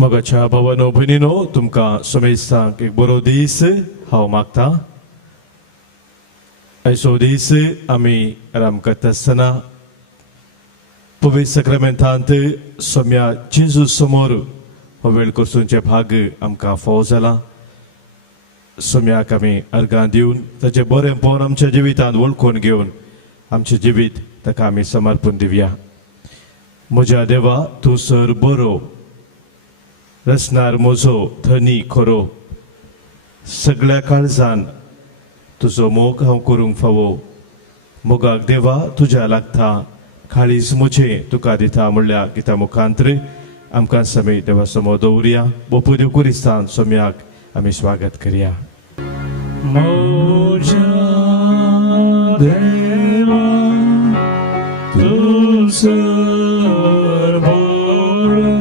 मोगाच्या भावानो भयणीनो तुमकां सोमेस्तांक एक बरो दीस हांव मागतां. आयचो दीस आमी आराम करता आसतना पवित्र सक्रामेंतांत सोम्या जेजू समोर हो वेळ करचोचे भाग आमकां फावो जाला. सोम्याक आमी अर्गां दिवन ताचें बरेंपण आमच्या जिवितांत वळखून घेवन आमचें जिवीत ताका आमी समर्पण दिवया. म्हज्या देवा तूं सर बरो, रचणार म्हजो धनी खरो, सगळ्या काळजान तुजो मोग हांव करूंक फावो. मोगाक देवा तुज्या लागता, काळीज म्हजें तुका दिता म्हणल्या गिता मुखांतर आमकां समेत देवा समोर दवरया. बोपू देव कुरिस्तान सोम्याक आमी स्वागत करया. म्हज्या देवा तूं सर बरो,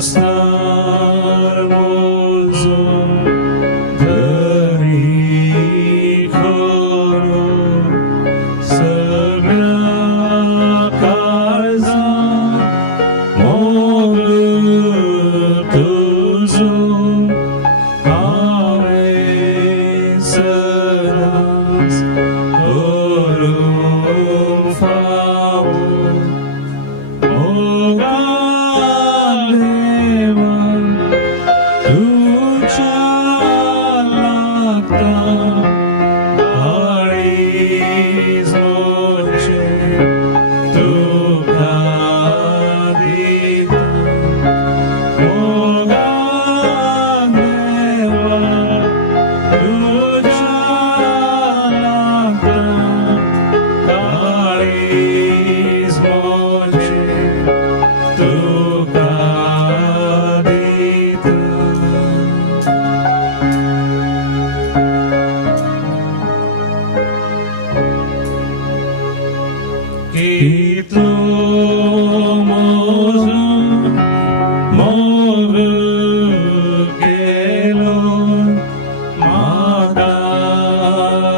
रचणार म्हजो धनी खरो, सगळ्या काळजान मोग तुजो हांवें सदांच करूंक फावो. मोगाक देवा तुज्या लागता, काळीज म्हजें तुका दिता. मोगाक देवा तुज्या लागता, काळीज म्हजें तुका दिता. कितलो म्हजो मोग केलो, म्हाका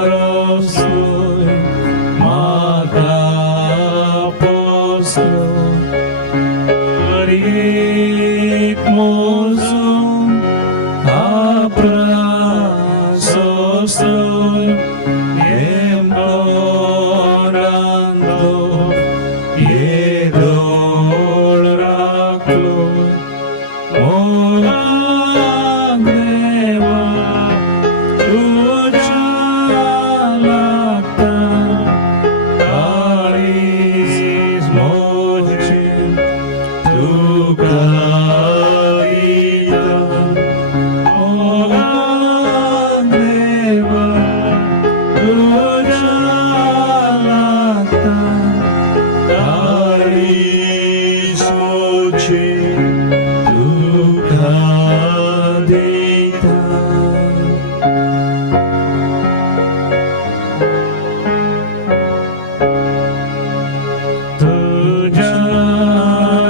रसोय म्हाका पोसलो. एक म्हजो आप्रासो सोय येमोरांदो येदोळ राखलो. मोगाक देवा तुज्या लागता, काळीज म्हजें तुका दिता. मोगाक देवा तुज्या लागता, काळीज म्हजें तुका दिता. तुज्या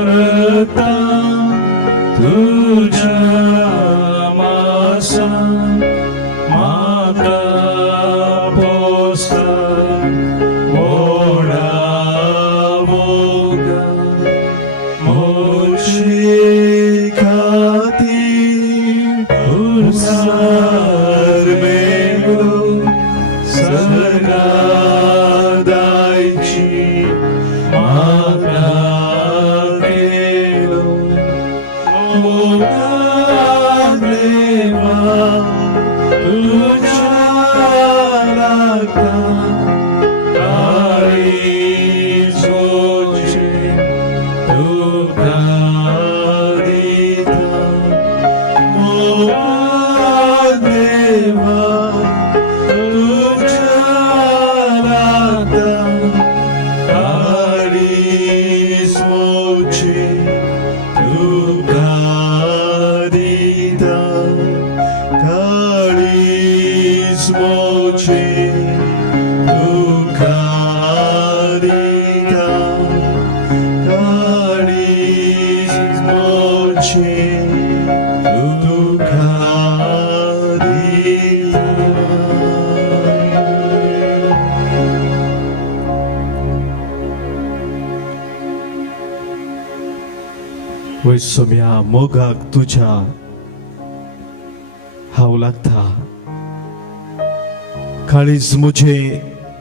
रक्तान तुज्या मांसान म्हाका पोसता. व्हडा मोगान म्हजे खातीर उजार मेलो, सर्गांत आयची म्हाका केलो. मोगाक देवा तुज्या लागता, काळीज म्हजें तुका दिता. मोगाक देवा तुज्या लागता, काळीज म्हजें तुका दिता. सोम्या मोगाक तुझ्या हांव लागता काळीज मुझे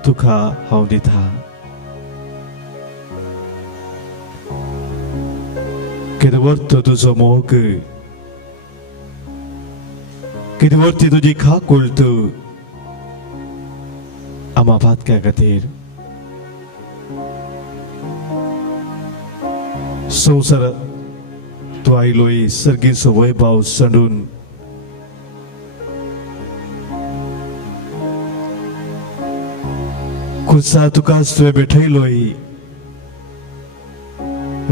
तुका हांव दिता कितें व्हरता तुजो मोग कितें व्हरती तुजी खाकुळट आम्हा भातक्या खातीर संवसार तूं आयलोय सर्गीचो वैभव सांडून खुर्सा तुकाच तुवें भेटयलोय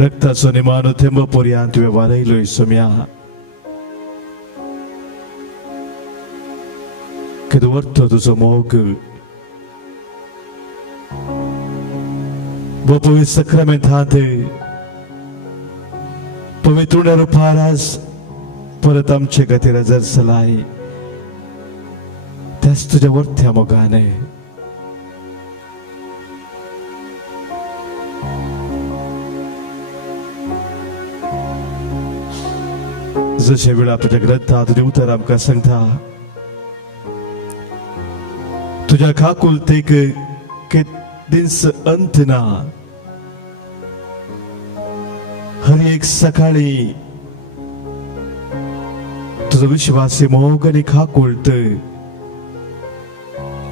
रक्ताचो निमाणो थेंब पर्यंत तुवें वारयलोय सोम्या कितें व्हरता तुजो मोग bo poi sacramentate पवित्र पारास परत आमचे खातीर जर सलाय त्याच तुझ्या वरत्या मोगाने जशे वेळा तुझ्या ग्रंथात तुझे उतर आमकां सांगता तुझ्या खाकुलतेक दिस अंत ना हर एक सकाळी तुझं विश्वासी मोग आणि खाकुळट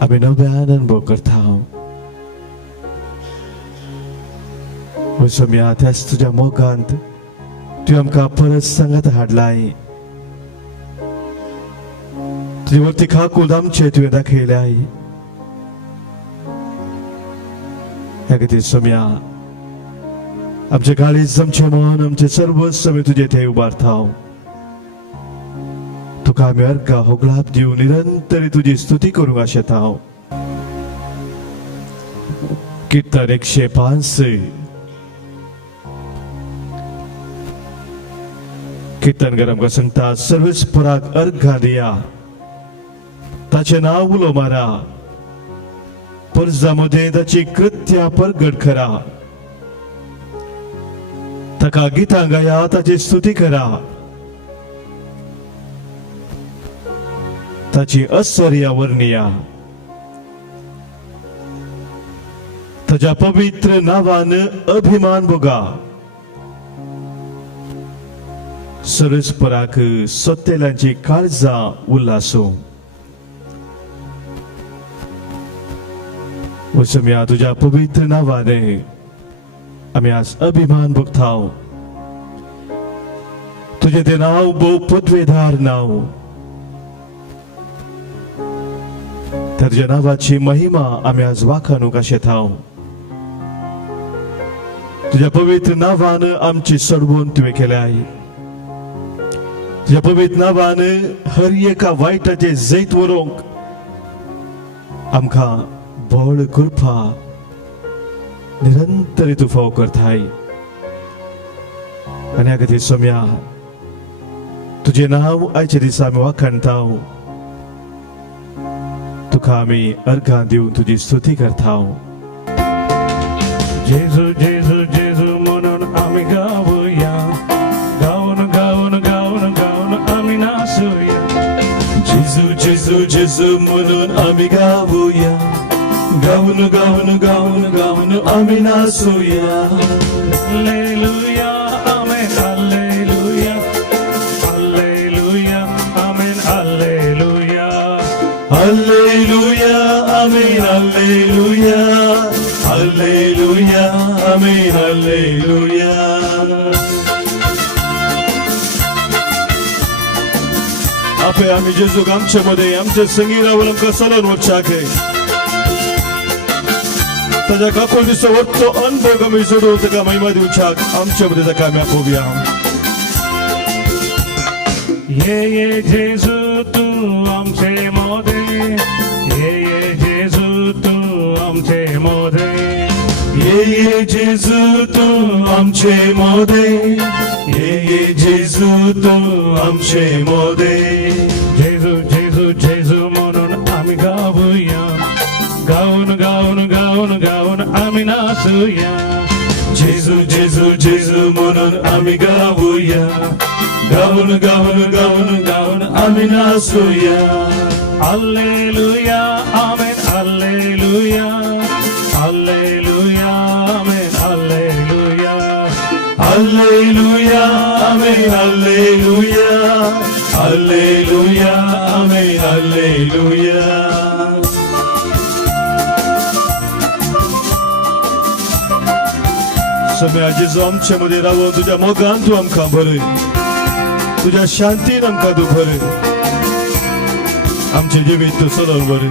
आम्ही नव्यान अनुभव करता सोम्या त्याच तुझ्या मोगांत तू आमकां परत सांगत हाडलाय तुझे वरती खाकुळ आमचे तुवें दाखयल्याय ह्या खातीर सोम्या आमचे काळीज आमचे मन आमचे सर्वस्व आमी तुजे थंय उबारता तुका आमी अर्घा होगलाप दिवन निरंतर तुजी स्तुती करूंक आशेता कीर्तन 105 कीर्तनकार आमकां सांगता सर्वेस्पराक अर्घा दिया ताचें नांव उलो मारा पर्जामध्ये ताची कृत्या प्रगट करा ताका गितां गाया ताची स्तुती करा ताची ऐश्वर्या वर्णिया ताच्या पवित्र नावान अभिमान भोगा सर्वेस्पराक सत्तेलांची काळजां उल्हासूं सोम्या तुझ्या पवित्र नावाने आम्ही आज अभिमान भोगता तुझे ते नाव बहु पदवेदार नाव तुझ्या नावाची महिमा आम्ही आज वाखाणूक आशेता तुझ्या पवित्र नावान आमची सडवण तुवें केल्याय तुझ्या पवित्र नावान हर एका वायटाचे जैत व्हरूंक आमकां बळ कृपा निरंतर तू फाव करताय आनी ह्या खातीर सोम्या तुझे नाव आयच्या दिसा आमी वाखाणता तुका आमी अर्घां दिवन तुजी स्तुती करता जेजू जेजू जेजू म्हणून आम्ही गाऊया गाऊन गाऊन गाऊन गाऊन आम्ही नाचूया जेजू जेजू जेजू म्हणून आमी गावूया गाऊन गाऊन गाऊन गाऊन आमी नाचूया हालेलुया आमेन हालेलुया हालेलुया आमेन हालेलुया हालेलुया आमीन हालेलुया हालेलुया आमीन हालेलुया आपे आमी जेजूक आमचे मध्ये आमचे संगीतावर आमकां चलोन वचपाक ताच्या काकूळ दिसो वचचो अनुभव आमी सोडून ताका महिमा दिवच्याक आमचे मध्ये ताका आमी आपोवया ये जेजू तू आमचे मोदे ये जेजू तू आमचे मोदे ये जेजू तू आमचे मोदे ये जेजू तू आमचे मोदे जेजू जेजू जेजू म्हणून आम्ही गाऊया गाऊन गाऊन गाऊन गाऊन आम्ही नाचूया जेजू जेजू जेजू म्हणून आम्ही गाऊया, गाऊन गाऊन गाऊन गाऊन आम्ही नाचूया. हालेलुया आमेन हालेलुया हालेलुया आमेन हालेलुया हालेलुया आमेन हालेलुया हालेलुया आमेन हालेलुया. सगळ्या जेजू आमच्या मध्ये रावून तुझ्या मोगान तू आमकां भर, तुझ्या शांतीन आमकां तू भर, आमचे जिवीत तू चलोवन भर.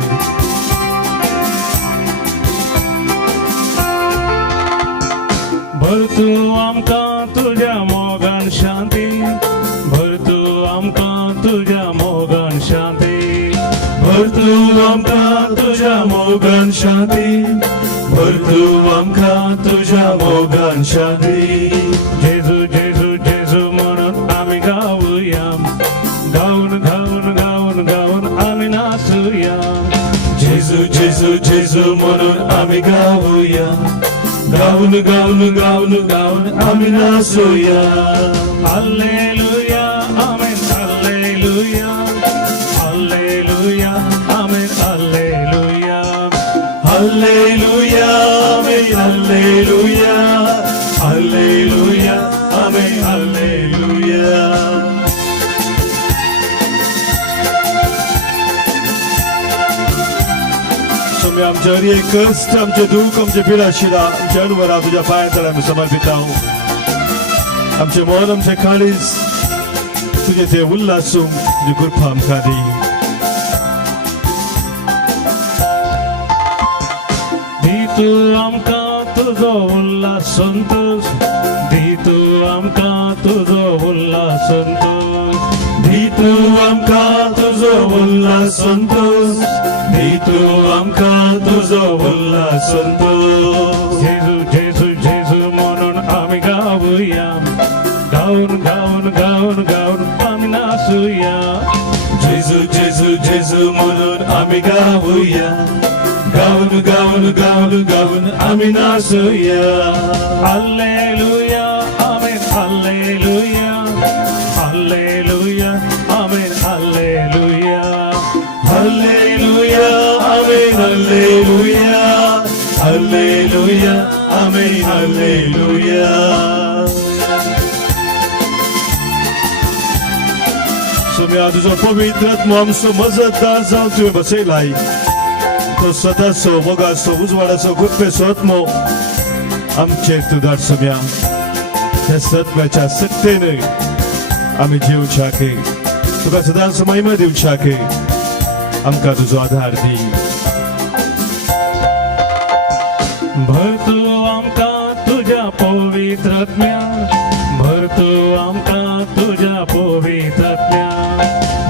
भर तू आमकां तुझ्या मोगान शांती, भर तू आमकां तुझ्या मोगान शांती, भर तू आमकां तुझ्या मोगान शांती, भर तू आमकां तुझ्या मोगान शांती. जेजू जेजू जेजू म्हणून आम्ही गाऊया, गाऊन गाऊन गाऊन गाऊन आम्ही नाचूया. जेजू जेजू जेजू म्हणून आम्ही गाऊया, गाऊन गाऊन गाऊन गाऊन आम्ही नाचूया. हालेलुया आमेन हालेलुया हालेलुया आमेन हालेलुया हालेलुया आमेन हालेलुया हालेलुया आमेन हालेलुया. तुम्ही आमच्या हरी एक कष्ट, आमचे दुःख, आमचे पीडा आशिल्ला आमच्या अनुभवाला तुझ्या पांयातल्यान आमी समर्पिता. आमचे मन आमचे काळीज तुझे ते उल्हासूंक तुजी कृपा आमकां दी. दी तू आमकां तुजो उल्हास संतोष, दी तू आमकां तुजो उल्हास संतोष, दी तू आमकां तुजो उल्हास संतोष, दी तू आमकां तुजो उल्हास संतोष. जेजू जेजू जेजू म्हणून आम्ही गाऊया, गाऊन गाऊन गाऊन गाऊन आम्ही नाचूया. जेजू जेजू जेजू म्हणून आम्ही गाऊया, गाऊन गाऊन गाऊन गाऊन आम्ही नाचूया. हालेलुया आमेन हालेलुया हालेलुया आमेन हालेलुया हालेलुया आमेन हालेलुया हालेलुया आमेन हालेलुया. तुम्ही तुझो पवित्र आत्मा आमचो मजतदार जावन तुवें बसयलाय. तो सदाचो मोगाचो उजवाडाचो कृपेचो आत्मो आमचेर तूं धाड सोम्या. त्या सत्म्याच्या सत्तेन आमी जिवच्याक, तुका सदांच महिमा दिवच्याक आमकां तुजो आधार दी. भर तू आमकां तुझ्या पवित्र आत्म्यान, भर तू आमकां तुझ्या पवित्र आत्म्यान,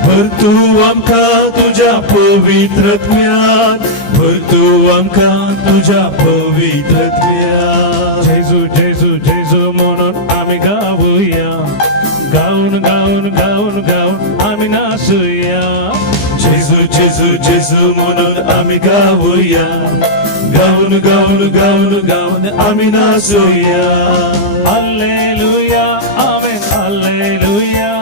भर तू आमकां तुझ्या पवित्र आत्म्यान, भर तू आमकां तुझ्या पवित्र आत्म्यान. जेजू जेजू जेजू म्हणून आम्ही गाऊया, गाऊन गाऊन गाऊन गाऊन आम्ही नाचूया. जेजू जेजू जेजू म्हणून आम्ही गाऊया, गाऊन गाऊन गाऊन गाऊन आम्ही नाचूया. हालेलुया आमेन हालेलुया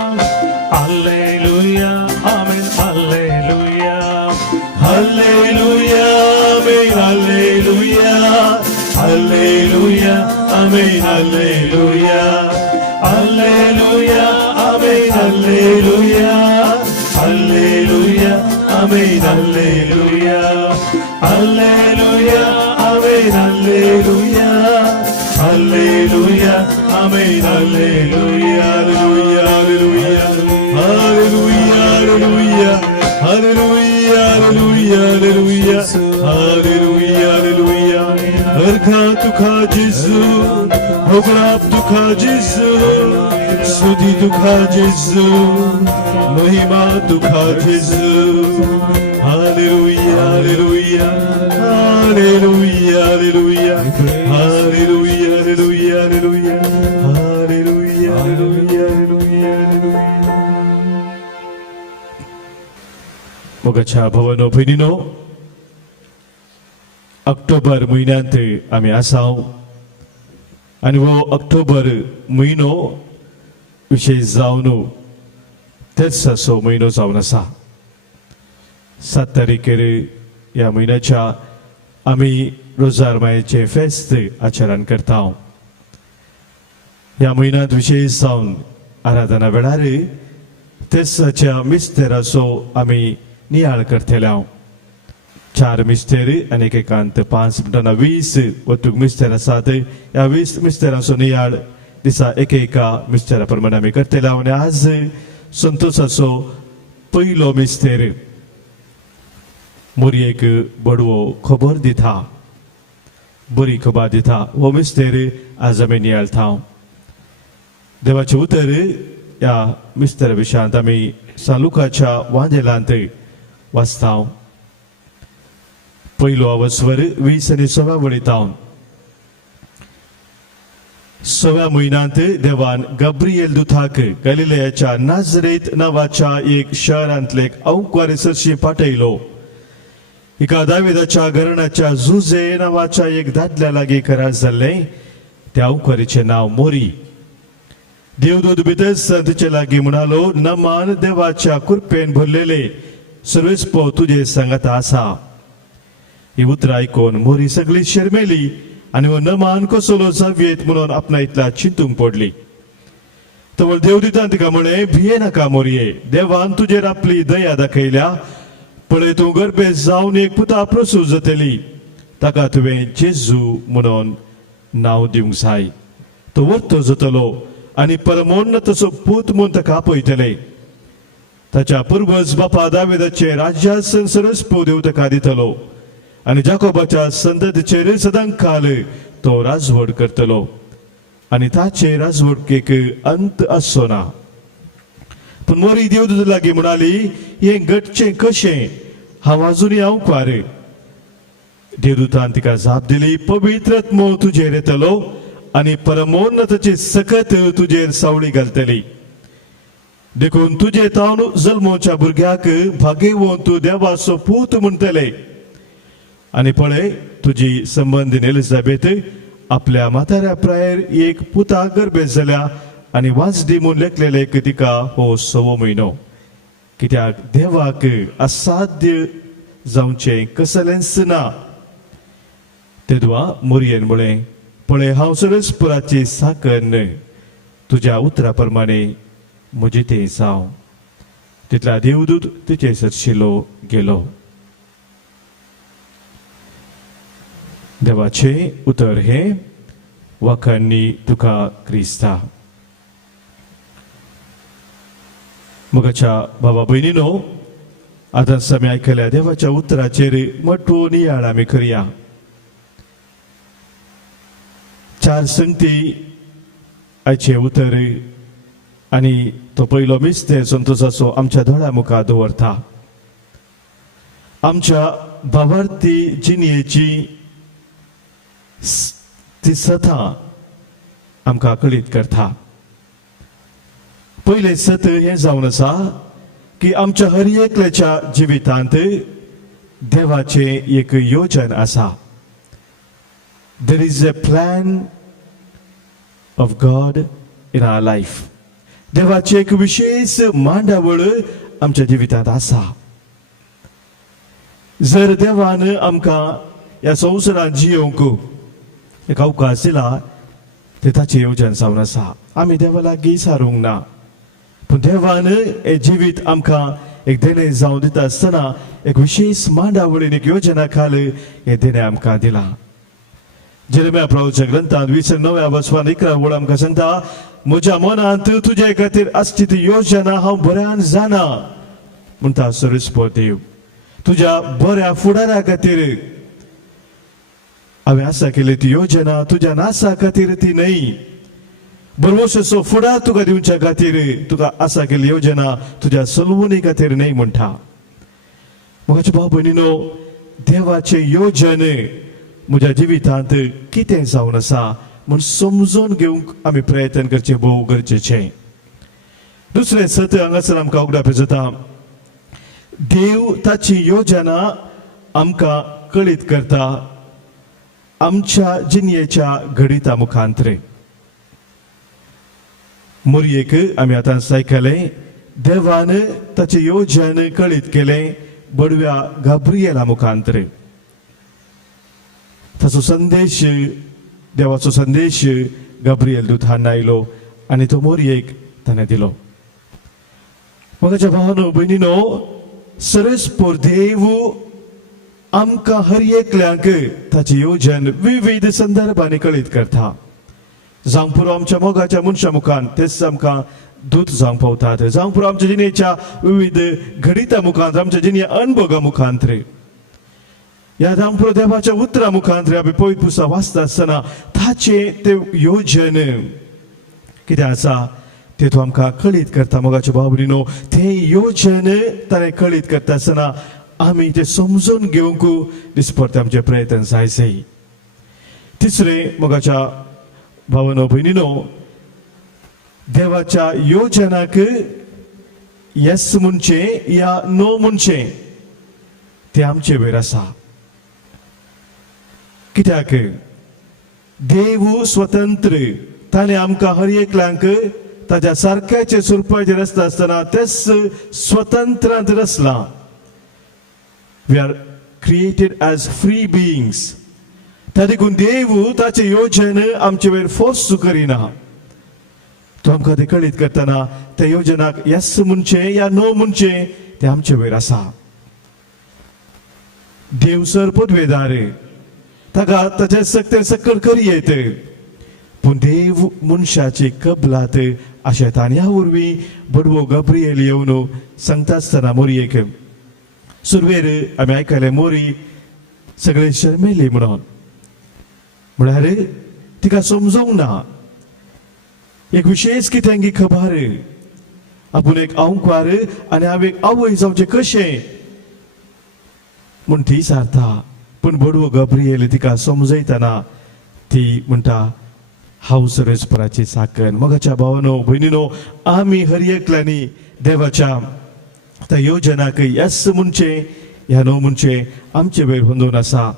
हालेलुया आमेन हालेलुया हालेलुया आमेन हालेलुया हालेलुया आमेन हालेलुया हालेलुया आमेन हालेलुया हालेलुया आमेन हालेलुया हालेलुया आमेन हालेलुया हालेलुया आमेन हालेलुया. हालेलुया हालेलुया हालेलुया हालेलुया हालेलुया हालेलुया हालेलुया. अर्घा तुका जेजू, होगळाप तुका जेजू, स्तुती तुका जेजू, महिमा तुका जेजू. हालेलुया हालेलुया हालेलुया हालेलुया हालेलुया हालेलुया हालेलुया हालेलुया हालेलुया हालेलुया. मोगाच्या भवनो भयणीनो, ऑक्टोबर म्हयन्यांत आमी आसाव आनी हो ऑक्टोबर म्हयनो विशेष जावन तेच असो म्हयनो जावन आसा. 7 तारीखेर ह्या म्हयन्याच्या आमी रोजार मायेचें फेस्त आचरण करता. ह्या म्हयन्यांत विशेष जावन आराधना वेळार तेसाच्या मिस्तेराचो आमी नियाळ करतले. 4 मिस्तेर आनी एकांत 5 म्हणटना 20 वतूक मिस्तेर आसात. ह्या 20 मिस्तेराचो नियाळ दिसा एका मिस्तेरा प्रमाणे आमी करतले. आनी आज संतोषाचो पयलो मिस्तेर मोरयेक बडवो खबर दिता, बरी खबर दिता. हो मिस्तेर आज आमी नियाळता. देवाचें उतर ह्या मिस्तेरा विशयांत आमी सालुकाच्या वांदेलांत वाचता. पयलो अवस्वर 20 आनी 6 वळीता. 6 म्हयन्यांत देवान गब्रिएल दुताक गलिलयाच्या नाझरेत नांवाच्या एक शहरांतले अवकारे सरशी पाठयलो. एका दाविदाच्या घराण्याच्या जुजे नांवाच्या एक दादल्या लागीं करार जाल्ले. त्या अवकारीचें नांव मोरी. देवदूत भितर तिचे लागीं म्हणालो, नमान देवाच्या कृपेन भरलेले सर्वेस्पो तुजे सांगात आसा. ही उतरां आयकून मोरी सगळी शर्मेली आनी हो नमान कसलो जावयेत म्हणून आपणा इतल्या चिंतूंक पडली. तर देवदूतान तिका म्हळें, भिये नाका मोरये, देवान तुजेर आपली दया दाखयल्या. पळय तूं गर्भे जावन एक पुता प्रसूत जातली. ताका तुवें जेजू म्हणून नांव दिवंक जाय. तो वर्तो जातलो आनी परमोन्नताचो पूत म्हूण ताका आपयतले. ताच्या पुर्वज बापा दाविदाचे राज्यासन सर्वस्पो देव ताका दितलो आनी जाकोबाच्या संततीचेर सदांकाल तो राजवट करतलो आनी ताचे राजवटकेक अंत आसचो ना. पूण मोरी देवदूता लागीं म्हणाली, हें घडचें कशें? हांव आजुनी अवकार. देवदूतान तिका जाप दिली, पवित्र आत्मो तुजेर येतलो आनी परमोन्नताची सकत तुजेर सावळी घालतली. देखून तुजे तावन जल्मोच्या भुरग्याक भागेवून तूं देवाचो पूत म्हणटले. आनी पळय, तुजी संबंदीन एलिझाबेथ आपल्या म्हाताऱ्या प्रायर एक पुता गर्भे जाल्या आनी वाजदी म्हूण लेखलेले तिका हो 6वो म्हयनो. कित्याक देवाक असाध्य जावचें कसलेंच ना. तेदुआ मोरयेन म्हळें, पळय हांव सर्वेस्पराची साकन तुज्या उतरा प्रमाणे म्हजें तें जावं. तितल्या देवदूत तिचे सरशिलो गेलो. देवाचे उतर हे वाखाणणी तुका क्रिस्ता. मोगाच्या बाबा भयणीनो, आतां आमी आयकल्या देवाच्या उतराचेर मोठो नियाळ आमी करया. 4 संगती आयचे उतर आनी तो पयलो मिस्तेर संतोषाचो आमच्या दोळ्या मुखार दवरता. आमच्या भावार्थी जिणयेची ती सथा आमकां कळीत करता. पयलें सत हें जावन आसा की आमच्या हर एकल्याच्या जिवितांत देवाचें एक योजन आसा. There is a plan of God in our life. देवाची एक विशेष मांडावळ आमच्या जिवितांत आसा. जर देवान आमकां ह्या संवसारांत जियोंक एक अवकाश दिला, ते ताचें येवजण जावन आसा. आमी देवा लागीं सारूंक ना, पूण देवान हें जिवीत आमकां एक देणें जावन दिता आसतना एक विशेष मांडावळीन एक योजना खाल हें देणें आमकां दिलां. जेरेमिया प्रभूच्या ग्रंथांत 29व्या वचपान 11 वळ आमकां सांगता, म्हज्या मनांत तुजे खातीर आसची ती योजना हांव बऱ्यान जाणा म्हणटा सर्वेस्पो देव. तुज्या बऱ्या फुडारा खातीर हांवें आसा केली ती योजना तुज्या नासा खातीर ती न्हय. बरोवसो फुडार तुका दिवच्या खातीर तुका आसा केली योजना तुज्या सलवणी खातीर न्हय म्हणटा. म्हज्या भाव भयणीनो, देवाचे योजन म्हज्या जिवितांत कितें जावन आसा म्हूण समजून घेवंक आमी प्रयत्न करचें भोव गरजेचें. दुसरें सत्य हांगासर आमकां उगडावप जाता, देव ताची योजना आमकां कळीत करता आमच्या जिणयेच्या घडिता मुखांतरे. मोरयेक आमी आतां आयकलें देवान ताचे येवजण कळीत केलें बडव्या गाब्रियेला मुखांतर. ताचो संदेश देवाचो संदेश गाब्रियल दूतान आयलो आनी तो मोरयेक ताणें दिलो. म्हज्या भावानो भयणीनो, सरस्पोर देव आमकां हर एकल्यांक ताची येवजण विविध संदर्भांनी कळीत करता. जावं पुरो आमच्या मोगाच्या मनशा मुखान तेच आमकां दूत जावंक पावतात, जावं पुरो आमच्या जिणेच्या विविध घडिता मुखांत, आमच्या जिणेच्या अणभवा मुखांतर, या जावं पुरो देवाच्या उतरां मुखांतर आमी पयत पुसा वाचता आसतना ताचे ते येवजण कितें आसा तेतूं आमकां कळीत करता. मोगाच्या भाव भयणीनो, ते येवजण ताणें कळीत करता आसतना आमी ते समजून घेवंक दिसपरते आमचे प्रयत्न जायचे. तिसरें मोगाच्या भावानो भयणीनो, देवाच्या येवजणाक येस म्हणचे या नो म्हणचे ते आमचे वयर आसा. कित्याक देव स्वतंत्र, ताणें आमकां हर एकल्यांक ताच्या सारक्याचे सुरपाचेर आसता आसतना तेच स्वतंत्रांत रचला. We are created as free beings. त्या देखून देव ताचे येवजण आमचे वयर फोर्स करिना. तो आमकां ते कळीत करतना त्या येवजणाक येस म्हणचे या नो म्हणचे ते आमचे वयर आसा. देव सर पदवेदार, ताका ताचे सक्तेर सकल करियेत, पूण देव मनशाची कबलात अशें आनी ह्या वरवीं बडवो गाब्रियल येवन सांगता आसतना मोरयेक सुरवेर आमी आयकलें मोरी सगळे शर्मेली म्हणून. म्हळ्यार तिका समजूंक ना एक विशेष कितें खबर आपूण एक आंवकार आनी हांव एक आवय जावचें कशें म्हूण ती सारता. पूण बडवो गाब्रियल तिका समजयतना ती म्हणटा हांव सरस्पराची साकन. मोगाच्या भावानो भयणीनो, आमी हर एकल्यांनी देवाच्या त्या येवजणाक येस म्हणचे ह्या नो म्हणचे आमचे वयर बंदून आसा.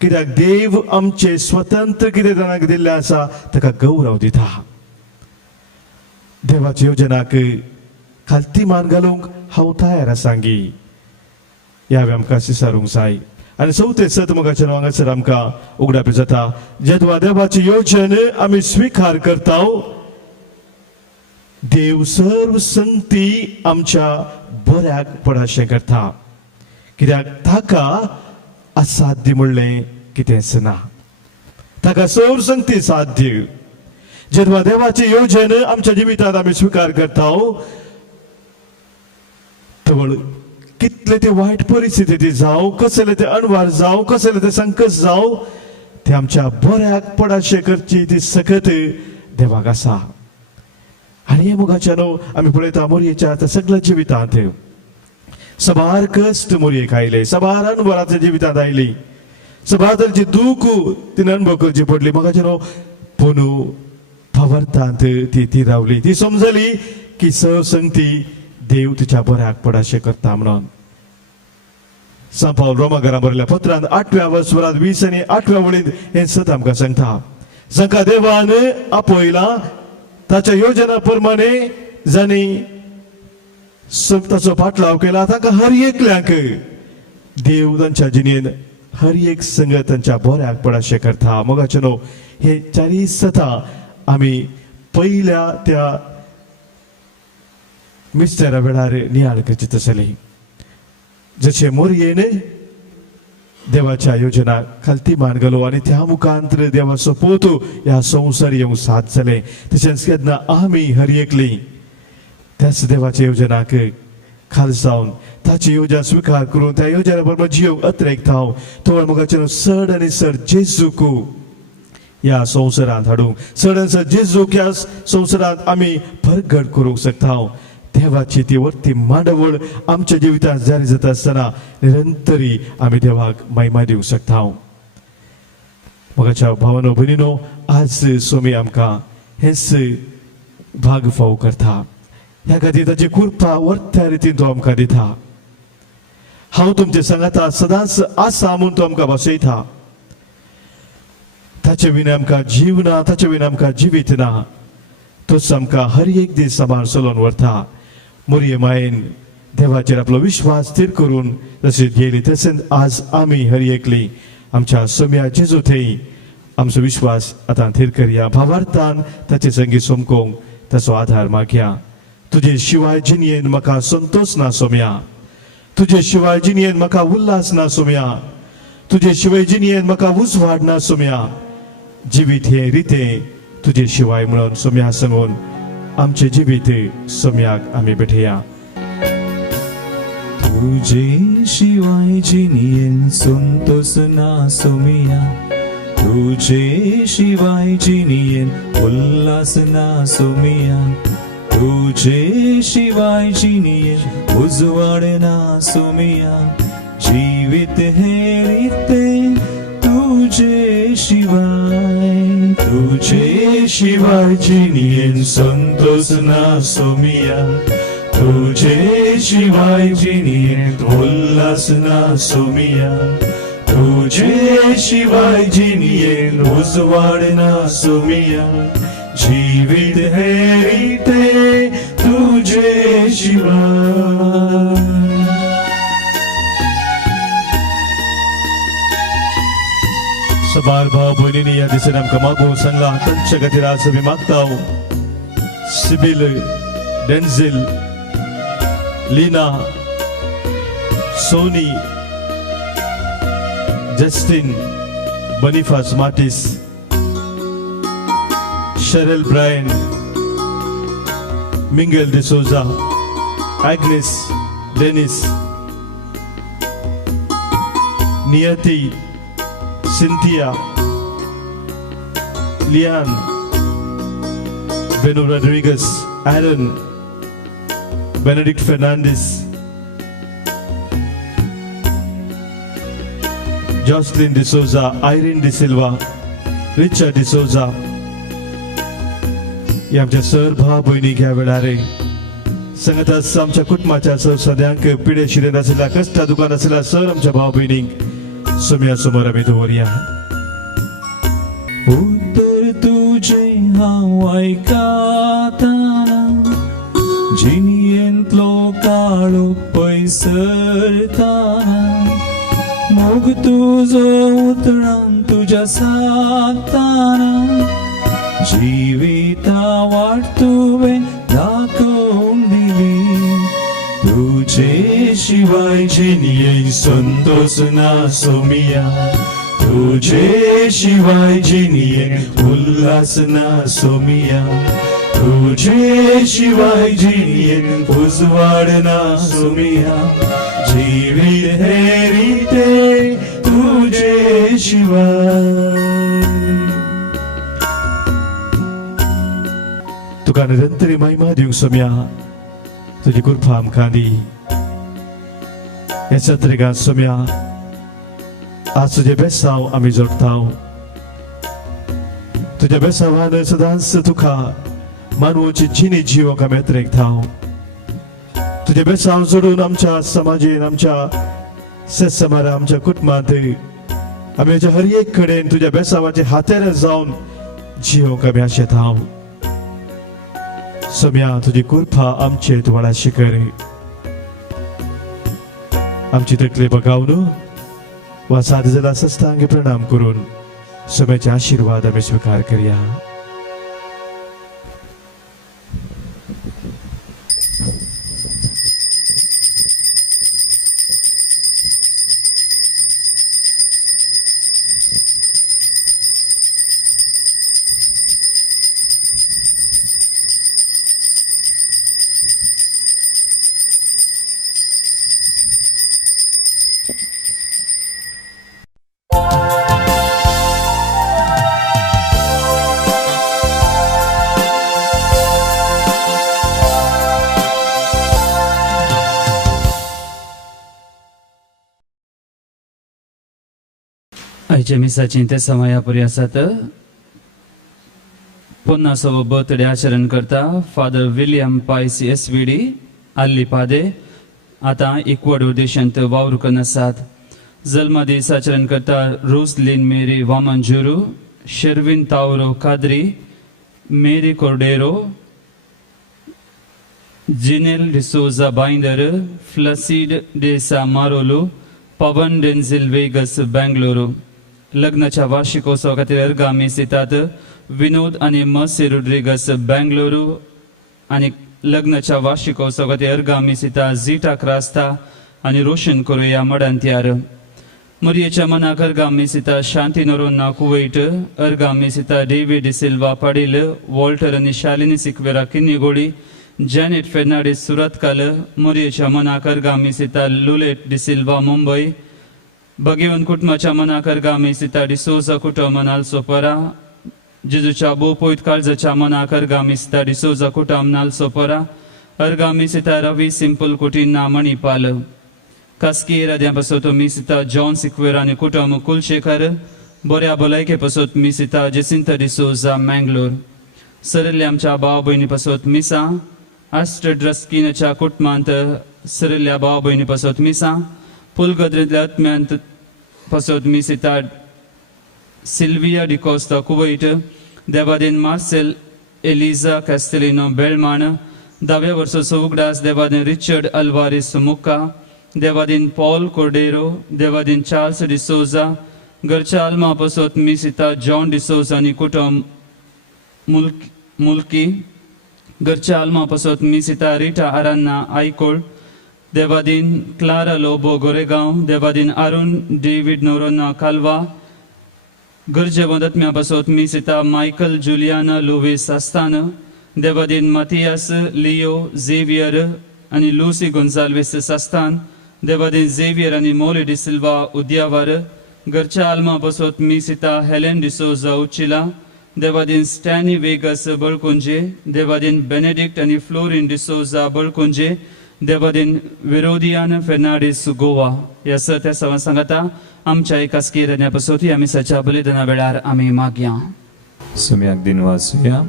कित्याक देव आमचे स्वतंत्र कितें जाणांक दिल्लें आसा ताका गौरव दिता. देवाच्या येवजणाक खालती मान घालूंक हांव तयार आसांगी ह्या आमकां विचारूंक जाय. आनी चवथे सत मोगाच्या हांगासर आमकां उगडापी जाता, जेदवा देवाची येवजण आमी स्विकार करता, देव सर्व संगती आमच्या बऱ्याक पडाशें करता. कित्याक ताका असाध्य म्हणलें कितेंच ना. ताका सर्व संगती साध्य. जेदवा देवाची येवजण आमच्या जिवितांत आमी स्विकार करता, तवळ कितले ते वायट परिस्थिती जावं, कसले ते अणवार जावं, कसले ते संकट जावं, ते आमच्या बऱ्याक पडाशें करची ती सकत देवाक आसा. आनी हे मोगाच्या न्हू आमी पळयता मोरयेच्या आतां सगळ्या जिवितांत सबार कश्ट मोरयेक आयले, सबार अणवराच्या जिवितांत आयली, सबार तरेची दूख तिने अणभव करची पडली. मोगाच्या न्हू पूण फावरतांत ती रावली. ती समजली की संगती देव तिच्या बऱ्याक पडाशें करता म्हणून. सांत पावल रोमाकारांक बरयल्या पत्रांत 8व्या वचपरांत 20 आनी 8व्या वळींत हें सत आमकां सांगता, जांकां देवान आपयला ताच्या येवजणा प्रमाणे जाणी ताचो पाटलाव केला, ताका हर एकल्यांक देव तांच्या जिणेंत हर एक संगत तांच्या बऱ्याक पडाशें करता. मोगाचें न्हू हे चारी सतां आमी पयल्या त्या मिस्टेरा वेळार नियाळ करची तसली. जशें मोरयेन देवाच्या येवजणा खालती मान घालो आनी त्या मुखांतर देवाचो पोत ह्या संवसार येवंक साथ जालें, तशेंच केन्ना आमी हर एकली त्याच देवाच्या येवजणाक खाल जावन ताची येवजण स्विकार करून त्या येवजणा बरोबर जियोंक अत्रेकता. तो मोगाचें चड आनी चड जेजूक ह्या संवसारांत हाडूंक, चड आनी चड जेजूक ह्या संवसारांत आमी परगट करूंक शकता. देवाची ती वर्ती मांडवळ आमच्या जिवितांत जारी जाता आसतना निरंतरी आमी देवाक महिमा दिवंक शकता. मोगाच्या भावानो भयणीनो, आज सोमी आमकां हेच भाग फाव करता. ह्या खातीर ताची कृपा वर्त्या रितीन तो आमकां दिता. हांव तुमचे सांगाता सदांच आसा म्हूण तो आमकां भासयता. ताचे विना आमकां जीव ना, ताचे विना आमकां जिवीत ना. तोच आमकां हर एक दीस सांबाळ चलोवन व्हरता. मोरये मायेन देवाचेर आपलो विश्वास स्थिर करून जशें गेली तशेंच आज आमी हर एकली आमच्या सोम्या जेजू थंय आमचो विश्वास आतां थीर करया. भावार्थान ताचे संगी सोमकोंक ताचो आधार मागया. तुजे शिवाय जिणयेन म्हाका संतोष ना सोम्या. तुजे शिवाय जिणयेन म्हाका उल्हास ना सोम्या. तुजे शिवाय जिणयेन म्हाका उजवाड ना सोम्या. जिवीत हे रिते तुजे शिवाय म्हणून सोम्या सांगून आमचे जिवीत सोम्याक आमी भेटया. तुझे शिवाय जिणयेन संतोष ना सोमिया. तुझे शिवाय जिणयेन उल्हास ना सोमिया. तुझे शिवाय जिणयेन उजवाड ना सोमिया. जीवित हे रिते तुझे शिवाय. तुझे शिवाय जिणयेन संतोष ना सोमिया. तुझे शिवाय जिणयेन उल्हास ना सोमिया. तुझे शिवाय जिणयेन उजवाड ना सोमिया. जीवित हे रिते तुझे शिवाय. सबार भाव भयणींनी या दिसेन आमकां मागूंक सांगला. तांचे खातीर आज आमी मागता. Sybil, Denzil, Leena, Soni, Justin, Boniface Martis, Sheryl Bryan, Mingel D'Souza, Agnes, Dennis, Niyati, Cynthia, Leanne, Beno Rodrigues, Aaron, Benedict Fernandes, Jocelyn D'Souza, Irene D'Silva, Richard D'Souza, हे आमच्या सर भाव भयणीक ह्या वेळार सांगताच आमच्या कुटुंबाच्या सर सद्यांक पिडे शिरेन आशिल्ल्या कश्टा दुकान आशिल्ल्या सर आमच्या भाव भयणीक सोम्या समोर आमी दवरया. उत्तर तुझे हांव आयकाताना. जिणयेंतलो काळो पयसरताना. मोग तुजो उतरान तुज्या सागताना. जिविता वाट तुवें दाखोवन दिली. तुझे शिवाय जिणयेन संतोष ना सोमिया. तुझे शिवाय जिणयेन उल्हास ना सोमिया. तुझे शिवाय जिणयेन उजवाड ना सोमिया. जीवित हे रिते तुझे शिवाय. तुका निरंतरी महिमा दिवंक सोम्या. तुजी कृपा आमकां दी. हे सत्रेगा सोम्या आज तुजे बेसांव आमी जोडटाव. तुज्या बेसांवान सदांच तुका मानवाची जिणी जिवोंक आमी येतरेकताव. तुजे बेसांव जोडून आमच्या समाजीन आमच्या समारा आमच्या कुटुंबांत आमी हर एक कडेन तुज्या बेसांवाचे हातेर जावन जिवोंक आमी आशेताव. सोम्या तुजी कृपा आमचे तुवाळा शिकर. आमची तकली बगावन वा साद जाला सस्तांगी प्रणाम करून सोम्याचे आशीर्वाद आमी स्वीकार करया. आयच्या मिसाची ते समया परी आसात. 50वा बर्थडे आचरण करता फादर विलियम पायस एसवीडी आल्ली पादे आता इक्वाडोर देशांत वावर करून आसात. जल्मा दीस आचरण करता रोसलिन मेरी वामन जुरू, शेरविन तावरो काद्री, मेरी कोर्डेरो, जिनेल डिसोजा बाइंदर, फ्लसीड डेसा मारोलो, पवन डेन्झिल वेगस बेंगलोरू. लग्नाच्या वार्षिकोत्सवा खातीर अर्गामी सितात विनोद आणि मसी रोड्रिगस बेंगलोरू. आणि लग्नाच्या वार्षिकोत्सवा खातीर अर्गामी सिता झीटा क्रास्ता आणि रोशन कोरिया मडांत्यार. मुरयेच्या मनाक अर्गामी सिता शांती नरोन्ना कुवैट. अर्गामी सिता डेव्हिड डिसिल्वा पाडील, वॉल्टर आणि शालिनी सिक्वेरा किन्नीगोडी, जॅनेट फेर्नांडीस सुरतकाल. मुरयेच्या मनाक अर्गामी सिता लुलेट डिसिल्वा मुंबई. बगेवन कुटुंबाच्या मनाक अर्गामी सिता डिसोजा कुटुंब नाल्सोपरा. जेजूच्या बोपोयत काळजाच्या मनाक अर्गामी सिता डिसोजा कुटुंब नाल्सोपरा. अर्गामी सिता रवी सिंपल कुटीन्ना मणिपाल. कास्की राद्यापासत मी सिता जॉन सिक्वेरा आणि कुटुंब कुलशेखर. बऱ्या भलायके पासत मी सिता जेसिंता डिसोजा मँगलोर. सरल्ल्या आमच्या भाव भयणी पासत मिसा. आस्ट्रेड रस्किनच्या कुटुंबांत सरल्ल्या भाव भयणी पासत मिसा. पुलगद्रींतल्या आत्म्यांत पासत मी सिता सिल्विया डिकोस्ता कुवैट. देवादीन मार्सेल एलिझा कॅस्टेलिनो बेळमाण. 10व्या वर्साचो उगडास देवादीन रिचर्ड अल्वारिस मुक्का. देवादीन पॉल कोर्डेरो. देवादीन चार्ल्स डिसोजा. घरच्या आल्मा पासत मी सिता जॉन डिसोजा आणि कुटुंब मुल्की. घरच्या आल्मा पासत मी सिता रिटा आरान्ना आयकोळ. देवादीन क्लारा लोबो गोरेगांव. देवादीन अरुण डेव्हिड नोरोन्ना कालवा. घरच्या मदतम्या पासत मी सिता मायकल जुलियाना लोवेस आस्तान. देवादीन मातियास लिओ झेवियर आणि लुसी गोन्साल्वेस सास्तान. देवादीन झेवियर आणि मोले डिसिल्वा उद्यावर. घरच्या आल्मा पासत मी सिता हेलेन डिसोजा उचिला. देवादीन स्टॅनी वेगस बळकुंजे. देवादीन बेनेडिक्ट आणि फ्लोरिन डिसोजा बळकुंजे. देवादीन विरोधियान फेर्नांडीस गोवा. या त्या सवा सांगता आमच्या एकाच केरण्यापासून आम्ही सच्या बलिदाना वेळार आम्ही मागया. सुम्याक दिन वाचूया.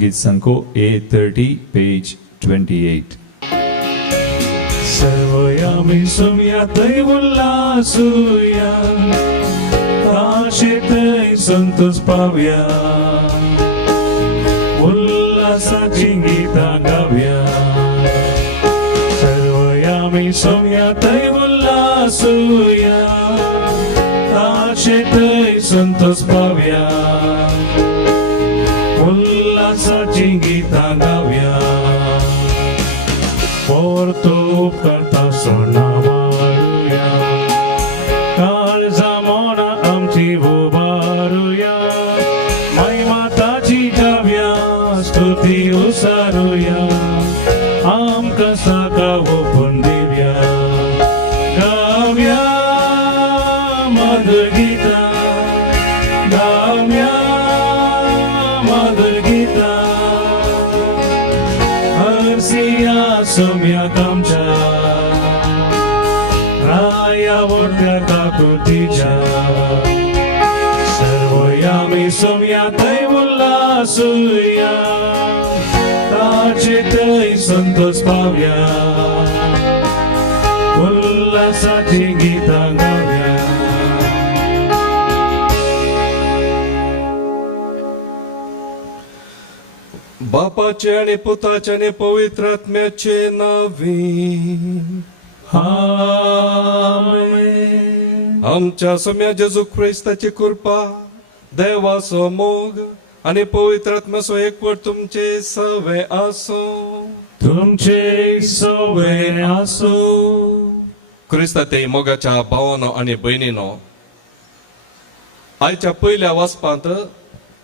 गीत संको A30 page 28. सर्वयामी सुम्यातै उल्हासूया, ताशेतै Santosh पावया, उल्हासाची Gita गाव्या. सर्वयामी सुम्यातै उल्हासूया, ताशेतै Santosh पावया, उल्हासाची Gita गाव्या. Porto उपकारता सोना मारूया, काळजा मोना आमची उबारूया. माताची गाव्या, स्तुती उसारूया, आमकां साका ओपून दिव्या. गाव्या मधुर गीता, गाव्या मधुर गीता. हरसिया सोम्याक आमच्या, राया व्हडल्या ताकतीच्या. सर्वयामी सोम्यातै उल्हासूया, ताचेतै संतोष पावया, उल्हासाची गीता गाव्या. बापाचे आणि पुताचे आणि पवित्र आत्म्याचे नावी. आमेन. आमच्या सम्या जेजू ख्रिस्ताची कृपा, देवाचो मोग आणि पवित्र आत्म्याचो एकवट तुमचे सवे आसो. तुमचे सवे आसो. क्रिस्ताते मोगाच्या भावानो आणि बहिणीनो, आयच्या पहिल्या वाचपांत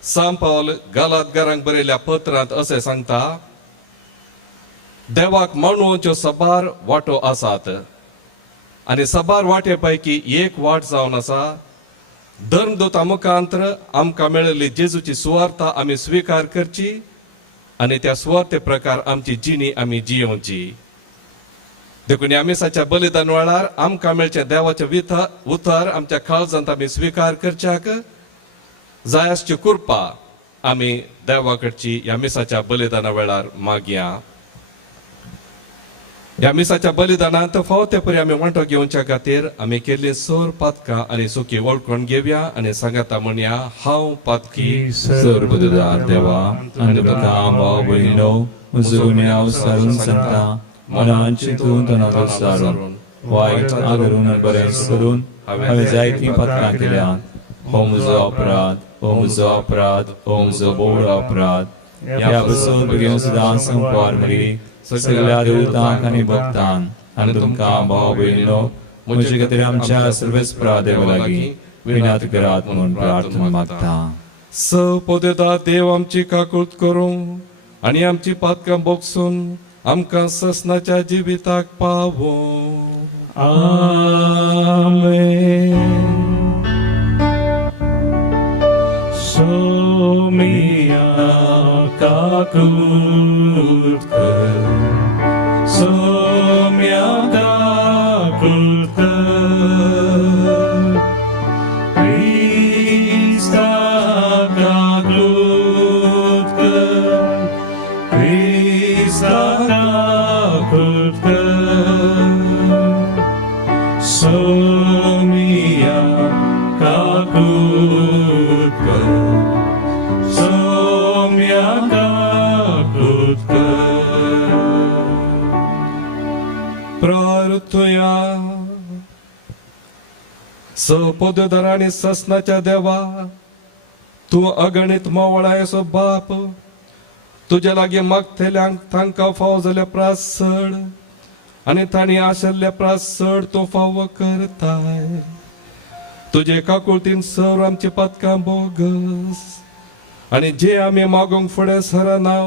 सांत पावल गालातकारांक बरयल्या पत्रांत असे सांगता, देवाक मानवच्यो साबार वाटो आसात आणि साबार वाटे पैकी एक वाट जावन आसा धर्मदूता मुखांतर आमकां मेळिल्ली जेजूची सुवार्ता आमी स्वीकार करची आणि त्या सुवार्ते प्रकार आमची जिणी आमी जियोवची. देखून आमी साच्या बलिदान वेळार आमकां मेळचे देवाचे उतार आमच्या काळजांत आमी स्वीकार करच्याक जाय आसची कृपा आमी देवा कडची ह्या मिसाच्या बलिदाना वेळार मागया. ह्या मिसाच्या बलिदानांत फावते परी आमी वांटो घेवच्या खातीर आमी केल्ली सोर पातकां आनी सुकी वळखून घेवया आनी सांगाता म्हणया हांव पातकी सर्वदार देवा आनी तुका भाव भयणो म्हजो गुन्हे हांव सारून सांगता मनान चिंतून तनात सारून वायट आगरून आनी बरें करून हांवें जायतीं पातकां केल्यात हो म्हजो अपराध हो म्हजो अपराध हो म्हजो बोड अपराध ह्या बसून बेगीन सदां संपार मरी सगळ्या देवतांक आनी भक्तांक आनी तुमकां भाव भयणो म्हजे खातीर आमच्या सर्वेस्परा देवा लागीं विनात करात म्हणून प्रार्थना मागता सपोदेदा देव आमची काकूळट करूं आनी आमची पातकां बोगसून आमकां ससनाच्या जिविताक पावों आमेन. सोमिया काकूळट कर, सोम्या काकूळट कर, क्रिस्ता काकूळट कर, क्रिस्ता काकूळट कर, सोमिया काकूळट कर, सोम्या काकूळट कर. प्रार्थया सपोदेदार आनी ससनाच्या देवा तूं अगणित मोवळायेचो बाप तुजे लागीं मागतल्यांक तांकां फाव जाल्या प्रासड आनी तांणी आशिल्ले प्रासड तूं फाव करताय. तुजे काकुळटीन सर आमची पातकां बोगस आनी जे आमी मागूंक फुडें सरना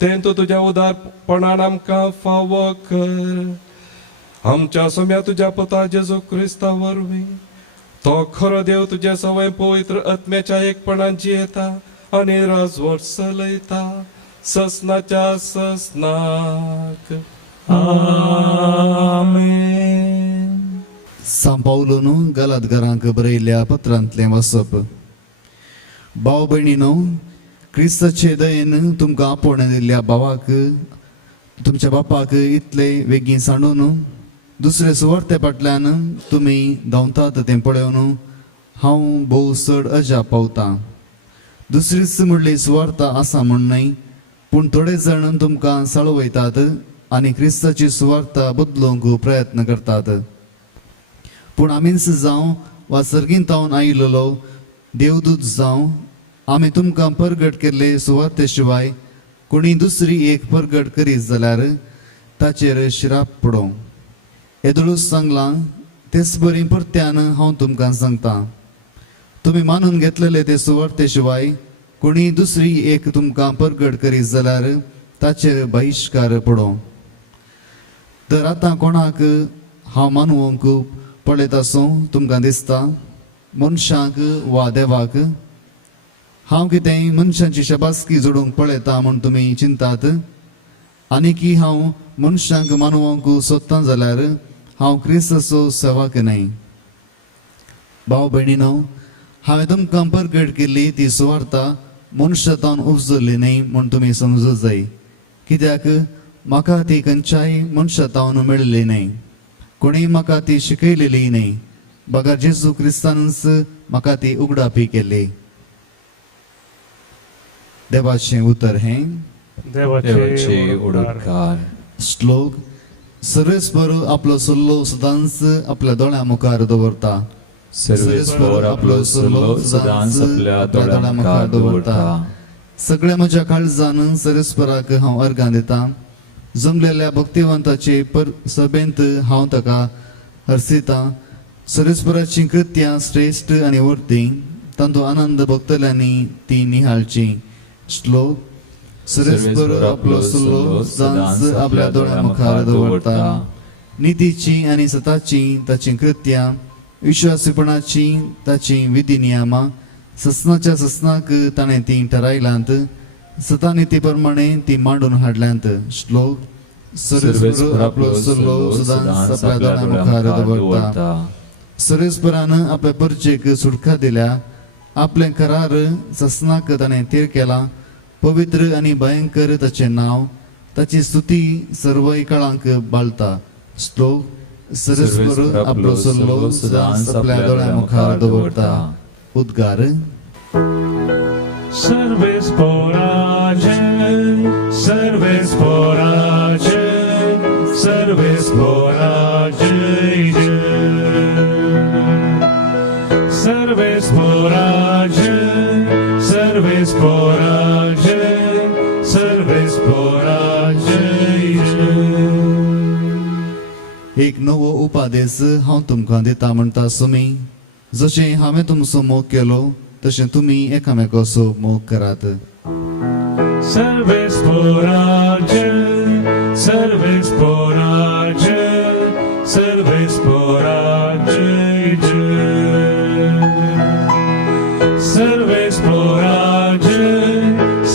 तें तूं तुज्या उदारपणान आमकां फाव कर. आमच्या सोम्या तुज्या पुता जेजू क्रिस्ता वरवीं तो खरो देव तुजे सवय पवित्र आत्म्याच्या एकपणान जियेता आनी राजवट चलयता ससनाच्या ससनाक. आमेन. सांपावलोन गलातकारांक बरयल्ल्या पत्रांतलें वाचप. भाव भयणीनो, क्रिस्ताचे दयेन तुमकां आपोवण दिल्ल्या भावाक तुमच्या बापाक इतले वेगीं सांडून दुसरे सुवार्ते फाटल्यान तुमी धांवतात तें पळोवन हांव भोव चड अजाप पावतां. दुसरीच म्हणली सुवार्थ आसा म्हण न्हय, पूण थोडे जाण तुमकां साळवयतात आनी क्रिस्ताची सुवार्थ बदलूंक प्रयत्न करतात. पूण आमीच जावं वा सर्गींतावन आयिल्लो देवदूत जावं आमी तुमकां परगट केल्ले सुवार्ते शिवाय कोणी दुसरी एक परगट करीत जाल्यार ताचेर श्राप पडो. येदळूच सांगलां तेच बरी परत्यान हांव तुमकां सांगतां, तुमी मानून घेतलेले ते सुवार्ते शिवाय कोणी दुसरी एक तुमकां परगट करीत जाल्यार ताचेर बहिश्कार पडो. तर आतां कोणाक हांव मानूंक पळयत आसूं तुमकां दिसता, मनशाक वा देवाक? हांव कितें मनशांची शबासकी जोडूंक पळयता म्हूण तुमी चिंतात? आनी की हांव मनशांक मानूंक सोदतां जाल्यार हांव क्रिस्ताचो सेवक न्हय. भाव भयणीनो, हांवें तुमकां परगट केल्ली ती सुवार्थ मनशांतावन उपजल्ली न्हय म्हूण तुमी समजूं जाय. कित्याक म्हाका ती खंयच्याय मनशांतावन मेळिल्ली न्हय, कोणी म्हाका ती शिकयलेली न्हय, बगर जेजू क्रिस्तानच म्हाका ती उगडापी केली. देवाचें उतर हें. देवाचे उडोडकार. श्लोक. सर्वेस्पर आपलो सल्लो सदांच आपल्या दोळ्या मुखार दवरता. सर्वेस्पर आपलो सल्लो सदांच आपल्या दोळ्या मुखार दवरता. सगळ्या म्हज्या काळजान सर्वेस्पराक हांव अर्गां दितां. जमलेल्या भक्तिवंताचे सभेंत हांव ताका हरसितां. सर्वेस्पराची कृत्यां श्रेश्ठ आनी वर्ती, तांचो आनंद भक्तल्यांनी ती निहाळची. श्लोक. सर्वेस्पर आपलो सल्लो सदांच आपल्या दोळ्या मुखार दवरता. नितीची आनी सताची ताची कृत्यां, विश्वासीपणाची ताची विधी नियमां, ससनाच्या ससनाक ताणें ती ठरायल्यांत, सता निती प्रमाणे ती मांडून हाडल्यांत. श्लोक. सर्वेस्पर आपलो सल्लो सदांच आपल्या दोळ्या मुखार दवरता. सर्वेस्परान आपल्या परचेक सुटका दिल्या. आपले करार ससनाक ताणें तीर केला. पवित्र आनी भयंकर ताचें नांव. ताची स्तुती सर्व काळांक बाळता श्लोक सरस्वर आपलो सल्लो सदांच आपल्या दोळ्या मुखार दवरता उद्गार सर्वेस पोराचे सर्वेस पोराचे सर्वेस पोराचे सर्वेस पोराचे सर्वेस पोराचे सर्वेस पोराचे एक नवो उपादेश हांव तुमकां दिता म्हणटा सुमी जशें हांवें तुमचो मोग केलो तशें तुमी एकामेकाचो मोग करात सर्वेस पोराचे सर्वेस पोराचे सर्वेस पोराचे सर्वेस पोराचे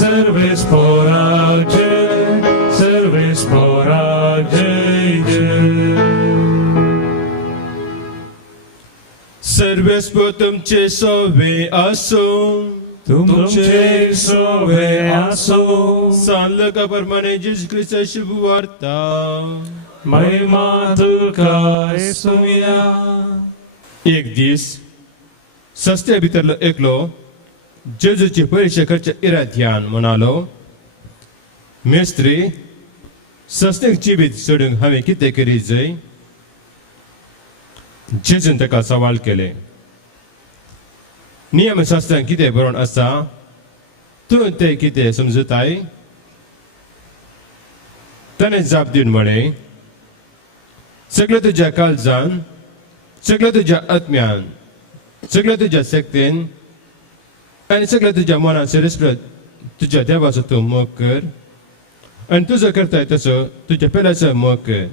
सर्वेस पोराचे सर्वेस पोराचे सर्वेस्व तुमचे सोवे असो तुमचे सोवे आसो सांगलं का परमाने जेजू ख्रिस्त शुभ वार्ता महिमा तुका येसुया एक दीस सस्त्या भितरलो एकलो जेजूची परीक्षा करचे इराद्यान म्हणालो मेस्त्री सस्त्याक जिवीत सोडूंक हांवें कितें करी जाय जेजून ताका सवाल केले नियमशास्त्रांत कितें बरोवन आसा तूं तें कितें समजताय ताणें जाप दिवन म्हळें सगळ्या तुज्या काळजान सगळ्या तुज्या आत्म्यान सगळ्या तुज्या शक्तीन आनी सगळ्या तुज्या मनान सरिस्पर तुज्या देवाचो तूं मोग कर आनी तुजो करताय तसो तुज्या पेल्याचो मोग कर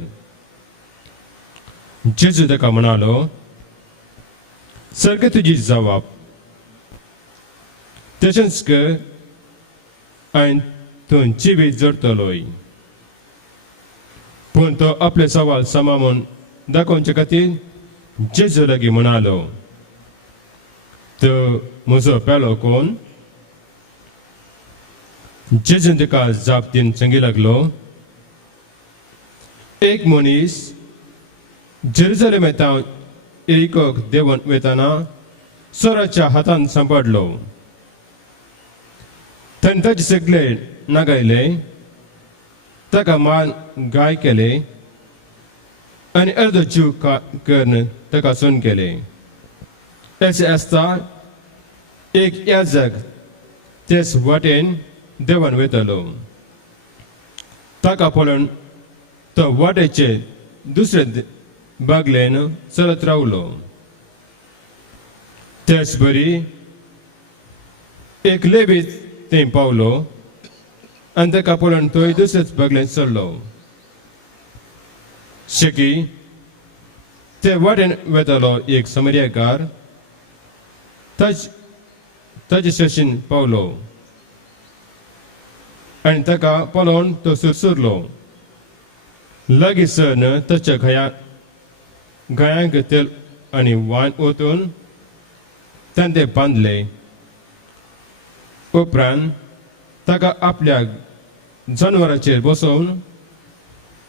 जेजू ताका म्हणालो सारकें तुजी जबाब तशेंच कर आनी तूं जिवीत जोडटलोय पूण तो आपले सवाल समावून दाखोवचे खातीर जेजू लागीं म्हणालो तो म्हजो पेलो कोण जेजून ताका जाप दिवन सांगी लागलो एक मनीस जेरुसलेमेंतां एरिकोक देंवन वयताना सोराच्या हातान सांपडलो ताणें ताचे सगळे नागायले ताका मान गाय केले आनी अर्दो जीव करून ताका सून केले अशें आसता एक याजक तेच वाटेन देवान वयतलो ताका पळोवन तो वाटेचे दुसरे बागलेन चलत रावलो तेच बरी एक लेवीत थंय पावलो आनी ताका पळोवन तोय दुसरेच बागलेन चल्लो शेकी ते वाटेन वयतालो एक समरियाकार ताचे शेशीन पावलो आनी ताका पळोवन तो सुरसुरलो लागींसन ताच्या गळ्यांक तेल आनी वान ओतून ताणें ते बांदले उपरांत ताका आपल्या जनावराचेर बसोवन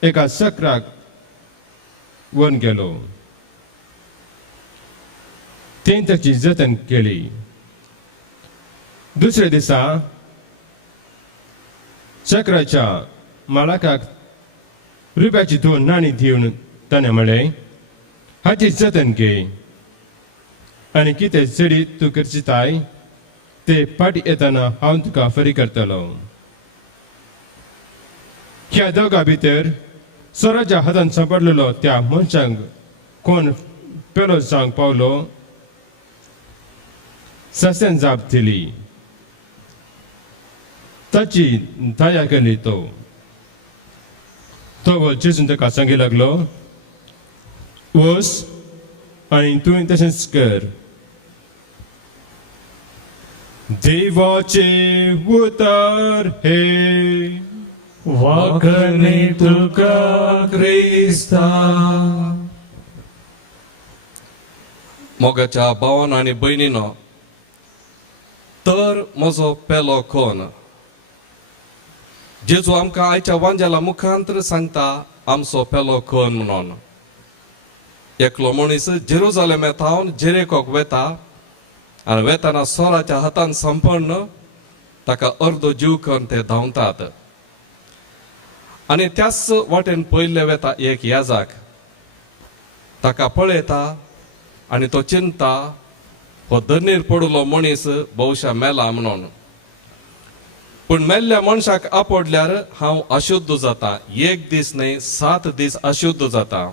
एका सक्राक व्हरून गेलो तें ताची जतन केली दुसऱ्या दिसा चक्राच्या मालकाक रुपयाची 2 नाणी दिवन ताणें म्हळें हाची जतन घे आनी कितें चडी तूं करचिताय ते फाटी येताना हांव तुका फारीक करतलो ह्या दोगां भितर सोराच्या हातान सांपडलेलो त्या मनशाक कोण पेलो जावंक पावलो सस्यान जाप दिली ताची दया केली तो जेजून ताका सांगी लागलो वच आनी तुवें तशेंच कर देवाचे उतर हे वाकणे तुका क्रिस्ता मोगाच्या भावान आनी भयणीनो तर म्हजो पेलो कोण जेजू आमकां आयच्या वांजेला मुखांतर सांगता आमचो पेलो कोण म्हणून. एकलो मनीस जेरुजालेम येतावन जेरेकोक वेता आनी वेताना सोराच्या हातान संपन्न ताका अर्दो जीव करून ते धांवतात. आनी त्याच वाटेन पयले वेता एक याजक ताका पळयता आनी तो चिंता हो धरणीर पडलो मनीस भोवशा मेला म्हणून. पूण मेल्ल्या मनशाक आपडल्यार हांव अशुद्ध जाता. एक दीस न्हय 7 दीस अशुद्ध जाता.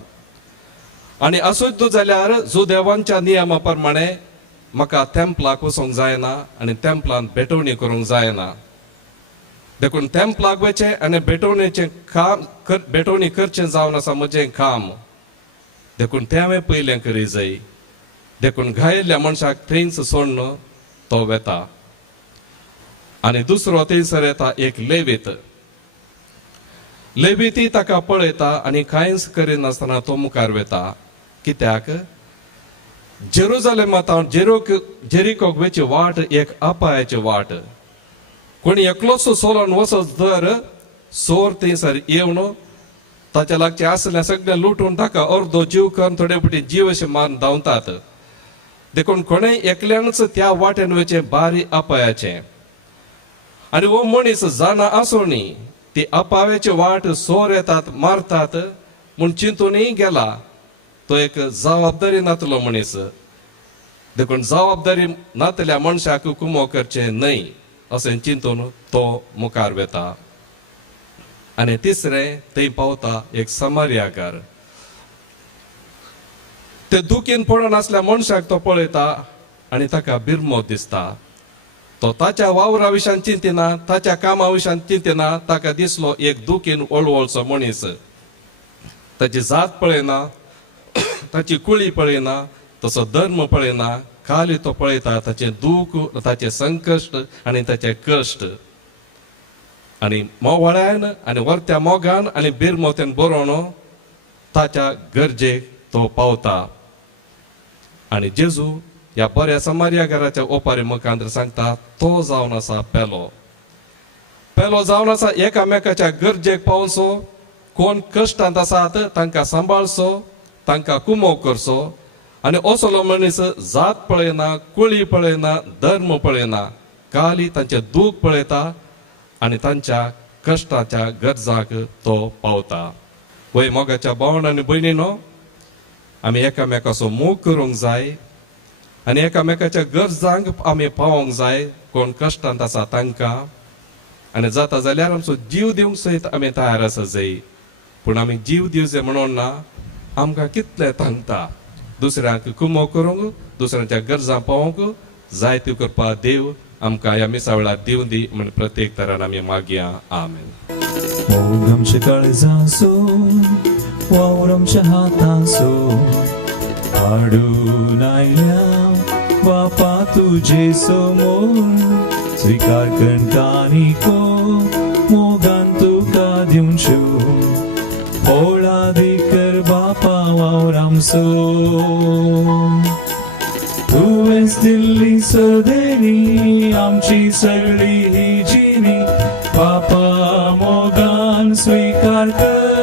आनी अशुद्ध जाल्यार जुदेवांच्या नियमा प्रमाणे म्हाका तेंपलाक वचोंक जायना आनी तेंपलांत भेटवणी करूंक जायना. देखून तेंपलाक वचचें आनी भेटवणेचें काम भेटवणी करचें जावन आसा म्हजें काम. देखून तें हांवें पयलें करी जाय. देखून घायिल्ल्या मनशाक थंयच सोडून तो वेता. आनी दुसरो थंयसर येता एक लेवीत. लेवीती ताका पळयता आनी कांयच करिनासतना तो मुखार वेता. कित्याक जेरुजालेमांत जेरिकोक वेची वाट एक अपायाची वाट. कोणी एकलोसो सोलोन वचत तर सोर थंयसर येवन ताच्या लागचें आसलें सगळें लुटून ताका अर्दो जीव करून थोडे फावटी जीव अशें मारून धांवतात. देखून कोणेंय एकल्यानच त्या वाटेन वचचें बारी अपायाचें. आनी हो मनीस जाणा आसोनी ती अपाव्याची वाट सोर येतात मारतात म्हूण चिंतूनय गेला. तो एक जबाबदारी नातलो मनीस. देखून जबाबदारी नातल्या मनशाक कुमो करचें न्हय अशें चिंतून तो मुखार वेता. आनी तिसरें थंय पावता एक समारियाकार. ते दुखीन पडून आसल्या मनशाक तो पळयता आनी ताका बिरमो दिसता. तो ताच्या वावरा विशयान चिंतिना, ताच्या कामा विशयान चिंतिना. ताका दिसलो एक दुखीन वळवळसो मनीस. ताची जात पळयना, ताची कुळी पळयना, तसो धर्म पळयना. खाली तो पळयता ताचें दूख, ताचें संकश्ट आनी ताचें कश्ट. आनी मोवाळ्यान आनी वर्त्या मोगान आनी बिरमोतेन बरोवन ताच्या गरजेक तो पावता. आनी जेजू ह्या बऱ्या समारियाकाराच्या ओपारी मुखांतर सांगता तो जावन आसा पेलो. पेलो जावन आसा एकामेकाच्या गरजेक पावसो. कोण कश्टांत आसात तांकां सांबाळचो, तांकां कुमो करचो. आनी असलो मनीस जात पळयना, कुळी पळयना, धर्म पळयना. खाली तांचें दूख पळयता आनी तांच्या कश्टाच्या गरजाक तो पावता. वय मोगाच्या भावांनो आनी भयणीनो, आमी एकामेकाचो मोग करूंक जाय आनी एकामेकाच्या गरजांक आमी पावोंक जाय. कोण कश्टांत आसा तांकां. आनी जाता जाल्यार आमचो जीव दिवंक सयत आमी तयार आसा जाय. पूण आमी जीव दिवचे म्हणून ना, आमकां कितले तांगता. दुसऱ्यांक कुमो करूंक, दुसऱ्यांच्या गरजां पावोवंक जाय त्यो करपा देव आमकां ह्या मिसावळार दिवं दी म्हण प्रत्येक तरान आमी मागया. आमेन. मोग आमच्या काळजांचो, वावर आमच्या हातांचो, हाडून आयल्या बापा तुजे समोर. स्वीकार करून कानिको मोगान तुका दिवच्यो. पोळा कर बापा वावर आमचो. तुवेंच दिल्ली सदेनी आमची सगळी ही जिणी. बापा मोगान स्वीकार कर.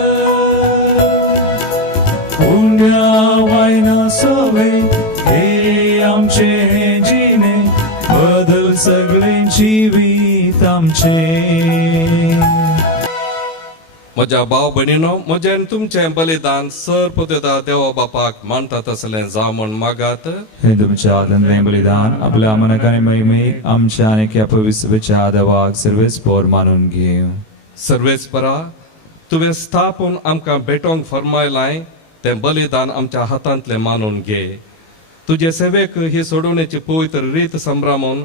उंड्या वायना सवे हे आमचे हे जिणे. बदल सगळे जिवीत आमचे. म्हज्या भाव भयणीनो, म्हजें तुमचें बलिदान सर्वपदता देवा बापाक मानता तसलें जावं म्हूण मागात. हे तुमच्या आदरणीय बलिदान आपल्या मनाकाने महिमेक आमच्या आणि त्या पवित्रच्या देवाक सर्वेस्पोर मानून घेव. सर्वेस्परा, तुवें स्थापून आमकां भेटोवंक फरमायलाय तें बलिदान आमच्या हातांतलें मानून घे. तुजे सेवेक ही सोडवणेची पवित्र रीत संभ्रमून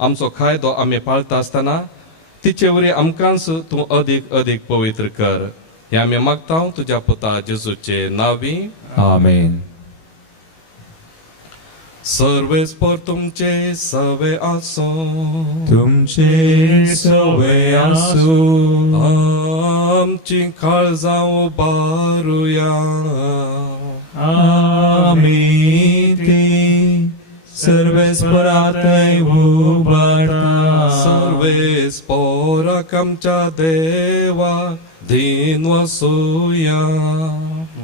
आमचो कायदो आमी पाळटा आसतना तिचे वरी आमकांच तूं अदीक अदीक पवित्र कर. हें आमी मागता तुज्या पुता जेजूचे नांवी. आमेन. सर्वेस्पर तुमचे सवे आसो. तुमचे सवे आसो. आमची काळजां उबारुया. आमी ती सर्वेस्परातय उबारता. सर्वेस्पर पोराक आमच्या देवा दिन वसूया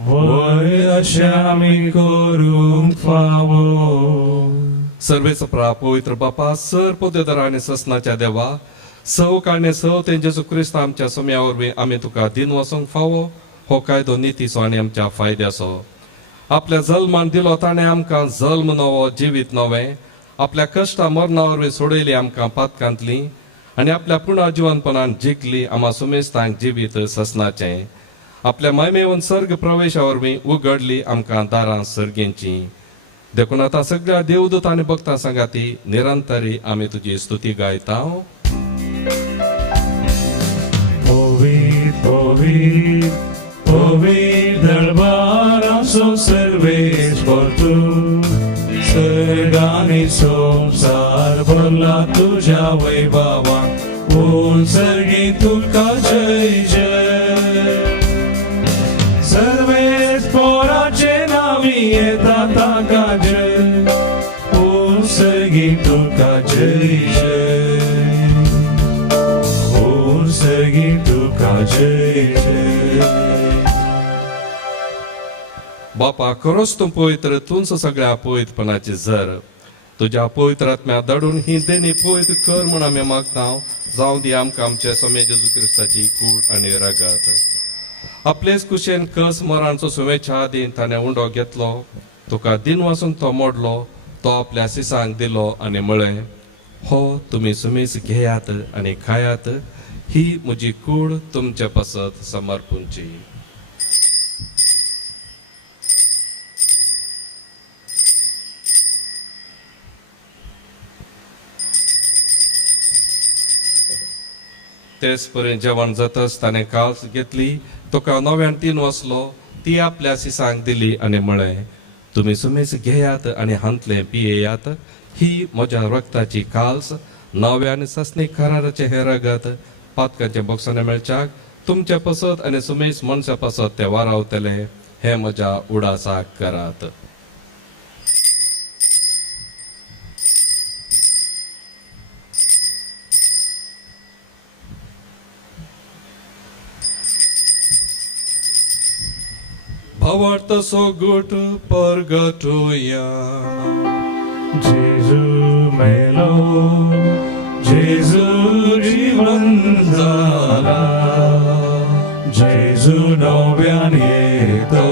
वय अशें आमी करूंक फावो सर्वेच पवित्र बापा सर पोतेदार आनी ससनाच्या देवा सव काणे सव ते जेजू क्रिस्त आमच्या सोम्या वरवीं आमी तुका दिन वसूंक फावो हो कायदो नितीचो आनी आमच्या फायद्याचो आपल्या जल्मान दिलो ताणें आमकां जल्म नवो जिवीत नवें आपल्या कश्टा मरणा वरवीं सोडयली आमकां पातकांतली आनी आपल्या पुनर्जीवनपणान जिखली आम्हा सुमेस्तांक जिवीत ससनाचें आपल्या महिमेवन सर्ग प्रवेशा वरवीं उगडली आमकां दारां सर्गेंची देखून आतां सगळ्या देवदूत आनी भक्तां सांगाती निरंतरी आमी तुजी स्तुती गायता Ovid, ovid, ovid darbaraso serveis por tu Sergani संसार भरला तुझ्या वैभवा सर्गी तुका जय जय सर्वेच पोराचे नावी येता ताका जय सर्गी तुका जय जय सर्गी तुका जय जय बापा खरोच तूं पवित्र तूंच सगळ्या पवित्रपणाची झर तुज्या पवित्र आत्म्या दडून ही देणी पवित्र कर म्हूण आमी मागता जावं दी आमकां आमचे सोमे जेजू क्रिस्ताची कूड आनी रगत आपलेच कुशेन कस मरांचो शुभेच्छा आदीं ताणें उंडो घेतलो तुका दिन वासून तो मोडलो तो आपल्या सिसांक दिलो आनी म्हळें हो तुमी सुमीस घेयात आनी खायात ही म्हजी कूड तुमचे पसत समर्पूंची तेच पर्यंत जेवण जाताच ताणें काल्स घेतली तुका नव्यान तीन वसलो ती आपल्या सिसांक दिली आनी म्हळें तुमी सुमेस घेयात आनी हांतले पियेयात ही म्हज्या रक्ताची काल्स नव्यान ससनी कराराचे हे रगत पातकांचे बॉक्साने मेळच्याक तुमचे पसत आनी सुमेस मनशा पसत ते वारावतले हे म्हज्या उडासाक करात भावार्थ सोगुट परगटुया जेजू मेलो जेजू जीवन जाला जेजू नव्यान येतलो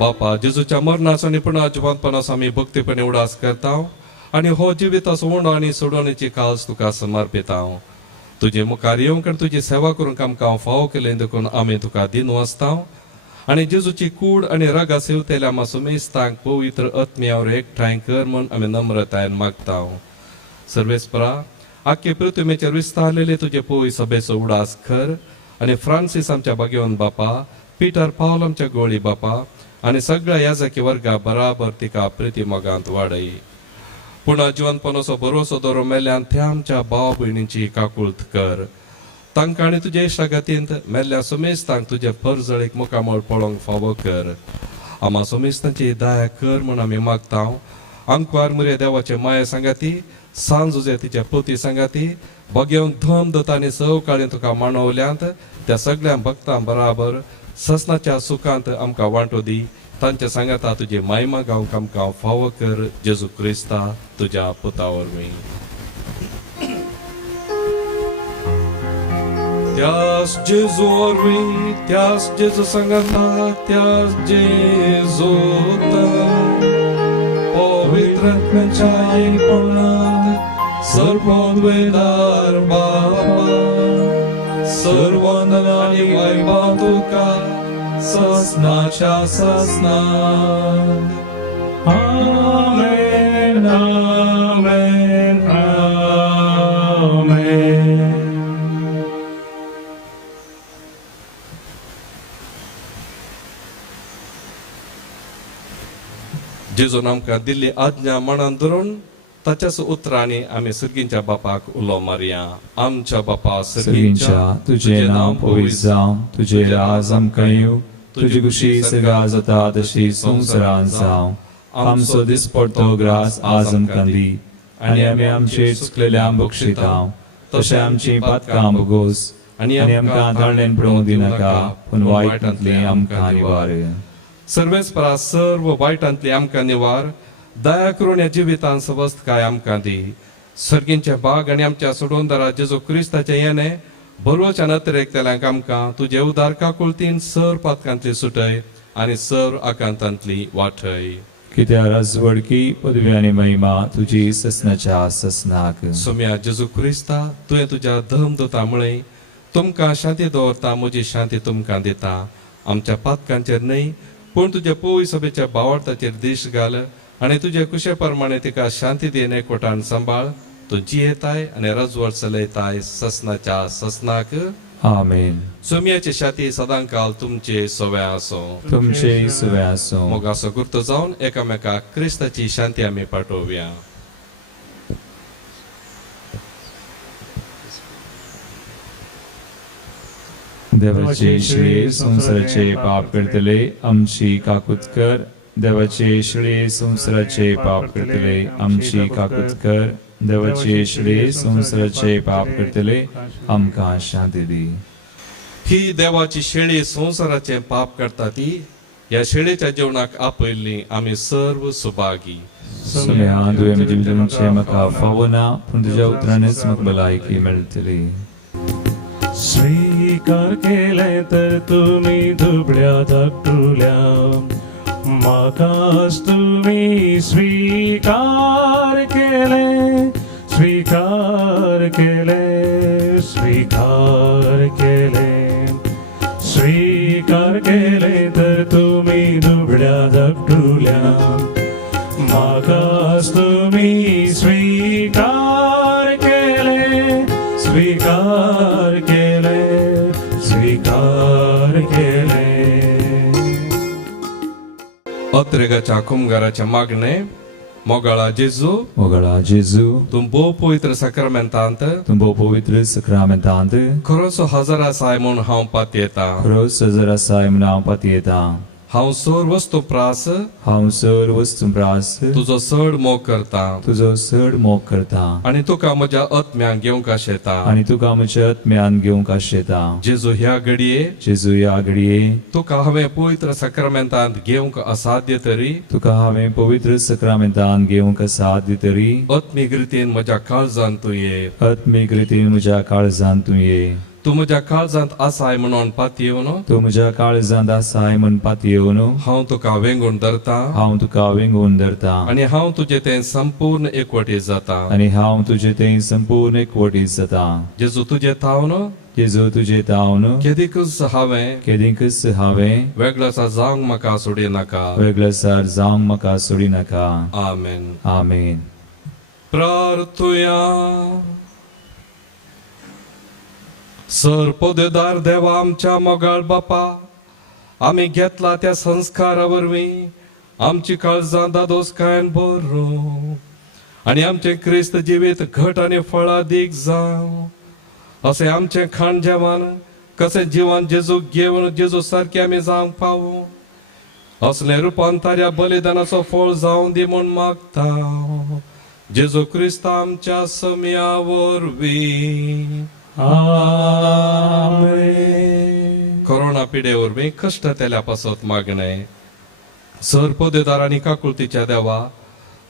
बापा जेजूच्या मरणाचो आनी पुनर्जीवनपणाचो आमी भक्तीपणे उडास करता आनी हो जिविताचो उंडो आनी सोडवणेची काल्स तुका समर्पिता तुजे मुखार येवंक आनी तुजी सेवा करूंक आमकां फाव केलें देखून आमी तुका दिन वाचता आनी जेजूची कूड आनी रगा सेवतेल्या आम्हा सुमेस्तांक पवित्र आत्म्यावर एकठांय कर म्हूण आमी नम्रतायेन मागता सर्वेस्परा आख्खे पृथ्वीचेर विस्तारलेले तुजे पवी सभेचो उडास कर आनी फ्रांसीस आमच्या भाग्यवन बापा पिटर पावल आमच्या गोळी बापा आनी सगळ्या याजकी वर्गा बराबर तिका प्रिती मोगांत वाडय पुनर्जीवनपणाचो भरोसो दवरून मेल्ल्यान त्या आमच्या भाव भयणींची काकुळट कर तांकां आनी तुजे इश्टागतींत मेल्ल्या सुमेस्तांक तुजे परजळीक मुखामळ पळोवंक फावो कर आम्हा सुमेस्तांची दया कर म्हूण आमी मागता आमकां मुरे देवाचे माये सांगाती सांजुजे तिचे पोती सांगाती भगेवन धम दतांनी सवकाळी तुका मांडवल्यांत त्या सगळ्या भक्तां बराबर ससनाच्या सुखांत आमकां वांटो दी तांच्या सांगाता तुजी महिमा गावंक आमकां फावो कर जेजू क्रिस्ता तुज्या पुता वरवीं त्यास जेजू वरवीं त्यास जेजू सांगाता त्यास जेजू पवित्र आत्म्याच्या एकपणांत सर्वोद्वेदार बापा सर्वंदन आनी वैभव तुका ससनाच्या ससनाक आमेन आमेन आमेन जेजून आमकां दिल्ली आज्ञा मनान धरून ताच्याच उतरांनी आमी सर्गींच्या बापाक उलो मारया आमच्या बापा सर्गींच्या तुझे नाम पवित्र जावं तुझे राज आमकां येवं तुजी कुशी सगळा जाता तशी संवसारांत जावं आमचो दिसपडटो ग्रास आज आमकां दी आनी आमी आमचे चुकलेल्या बक्षिता तशें आमची पातकां भोगोस आनी आमकां ताळणेन पडूंक दिनाका पूण वायटांतली आमकां निवार सर्वेच परा सर्व वायटांतली आमकां निवार दया करून ह्या जिवितांत सवस्त काय आमकां दी सर्गींचे भाग आनी आमच्या सोडूनदारा जेजू क्रिस्ताचें येणे बरोवच्या नत्रेकतेल्यांक आमकां तुजे उदार काकुळतीन सर पातकांतली सुटय आनी सर आकांतांतली वाटय कित्याक राजवडकी पदवी आनी महिमा तुजी ससनाच्या ससनाक सोम्या जेजू क्रिस्ता तुवें तुज्या धर्मदूता मुळे तुमकां शांती दवरता म्हजी शांती तुमकां दिता आमच्या पातकांचेर न्हय पूण तुजे पोय सभेच्या भावार्थाचेर दिश घाल आनी तुजे कुशे प्रमाणे तिका शांती देन एकवटान सांबाळ तूं जियेताय आनी राजवड चलयताय ससनाच्या ससनाक आमेन सोम्याची शांती सदांकाल तुमचे सवे आसो तुमचे सवे आसूं मोग असो गुर्तो जावन एकामेकाक क्रिस्ताची शांती आमी पाठोवया देवाचे श्री संसाराचे पाप करतले आमची काकूत कर देवाचे श्री संसाराचे पाप करतले आमची काकूत कर देवाचे श्री संसाराचे पाप करतले आमकां शांती दी ही देवाची शेळी संसाराचे पाप करता ती या शेळेच्या जेवणाक आपयल्ली आमी सर्व सुभागी सोम्या तुवें म्हजे तुमचे म्हाका फावना पूण तुज्या उतरांनीच म्हाका भलायकी मेळटली स्वीकार केले तर तुम्ही दुबळ्या धाकटुल्या म्हाकाच तुम्ही स्वीकार केले स्वीकार केले स्वीकार केले स्वीकार केले तर तुम्ही दुबळ्या धाकटुल्या म्हाकाच तुम्ही स्वीकार केले स्वीकार केले स्वीकार केले अत्रेगाच्या कुमगाराचे मागणे मोगाळा जेजू मोगळा जेजू तुम भोव पवित्र साक्रामेंतांत तुम भोव पवित्र सक्रामेंतांत खरोसो हजर आसाय म्हूण हांव पातयेता खरोच सजर आसाय म्हूण हांव पातयेता हांव सर वस्तू प्रास हांव सर वस्तू प्रास तुजो चड मोग करता तुजो चड मोग करता आनी तुका म्हज्या आत्म्याक घेवंक आशेता आनी तुका म्हज्या आत्म्यान घेवंक आशेता जेजू ह्या घडये जेजू ह्या घडये तुका हांवें पवित्र साक्रामेंतांत घेवंक असाध्य तरी तुका हांवें पवित्र सक्रामेंतान घेवंक साथ तरी आत्मीक रितीन म्हज्या काळजांत तूं ये आत्मीक रितीन म्हज्या काळजांत तूं ये तूं म्हज्या काळजांत आसाय म्हणून पातयेवन तूं म्हज्या काळजांत आसाय म्हण पातयेवन हांव तुका वेंगून धरता हांव तुका वेंगून धरता आनी हांव तुजें तें संपूर्ण एकवटी जाता आनी हांव तुजें तें संपूर्ण एकवटीत जाता जेजू तुजें तावन जेजू तुजें तावन केदीकच हांवें केदींकच हांवें वेगळोसा जावंक म्हाका सोडी नाका वेगळसार जावंक म्हाका सोडी नाका आमेन आमेन प्रार्थुया सर पोदेदार देवा आमच्या मोगाळ बापा आमी घेतला त्या संस्कारा वरवीं आमची काळजां दादोसकायन भरू आनी आमचें क्रिस्त जिवीत घट आनी फळादीक जावं अशें आमचें खाण जेवण कशें जिवन जेजूक घेवन जेजू सारकें आमी जावंक पावूं असलें रुपांतर्या बलिदानाचो फळ जावं दी म्हूण मागता जेजू क्रिस्त आमच्या सम्या वरवीं आमेन कोरोना पिडे वरवीं कश्ट तेल्या पासत मागणे सर पोदेदारांनी काकुळतीच्या देवा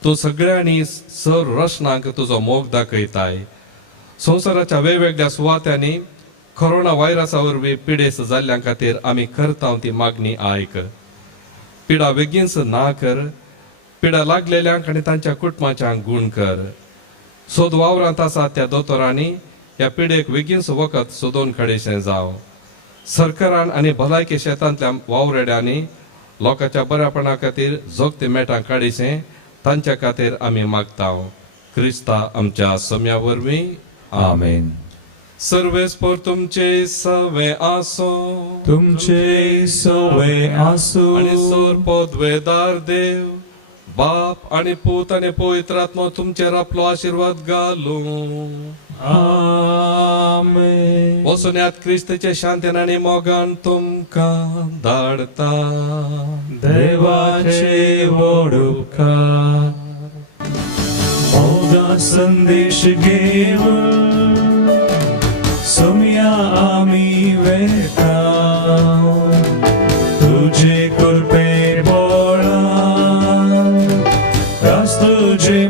तूं सगळ्यांनी सर रशनांक तुजो मोग दाखयताय संवसाराच्या वेगवेगळ्या सुवात्यांनी कोरोना व्हायरसा वरवीं पिडेस जाल्ल्यां खातीर आमी करता ती मागणी आयक पिडा बेगीनच ना कर पिडा लागलेल्यांक आनी तांच्या कुटुंबाच्यांक गूण कर सोद वावरांत आसा त्या दोतोरांनी ह्या पिडेक बेगीनच वखद सोदून काडीशें जावं सरकारान आनी भलायकी शेतांतल्या वावरेड्यांनी लोकांच्या बऱ्यापणा खातीर जोगते मेटां काडीशें तांच्या खातीर आमी मागता क्रिस्ता आमच्या सम्या वरवीं आमेन सर्वेस्पर तुमचे सवे आसो तुमचे सवे आसूं आनी सर पोदवेदार देव बाप आनी पूत आनी पवित्र आत्मो तुमचेर आपलो आशिर्वाद घालूं आमेन वचून यात क्रिस्ताचे शांतीन आनी मोगान तुमकां धाडता देवाचे व्हड उपकार औदा संदेश घेऊन सोम्या आम्ही वेता तुझे कृपे बोळा रास तुझे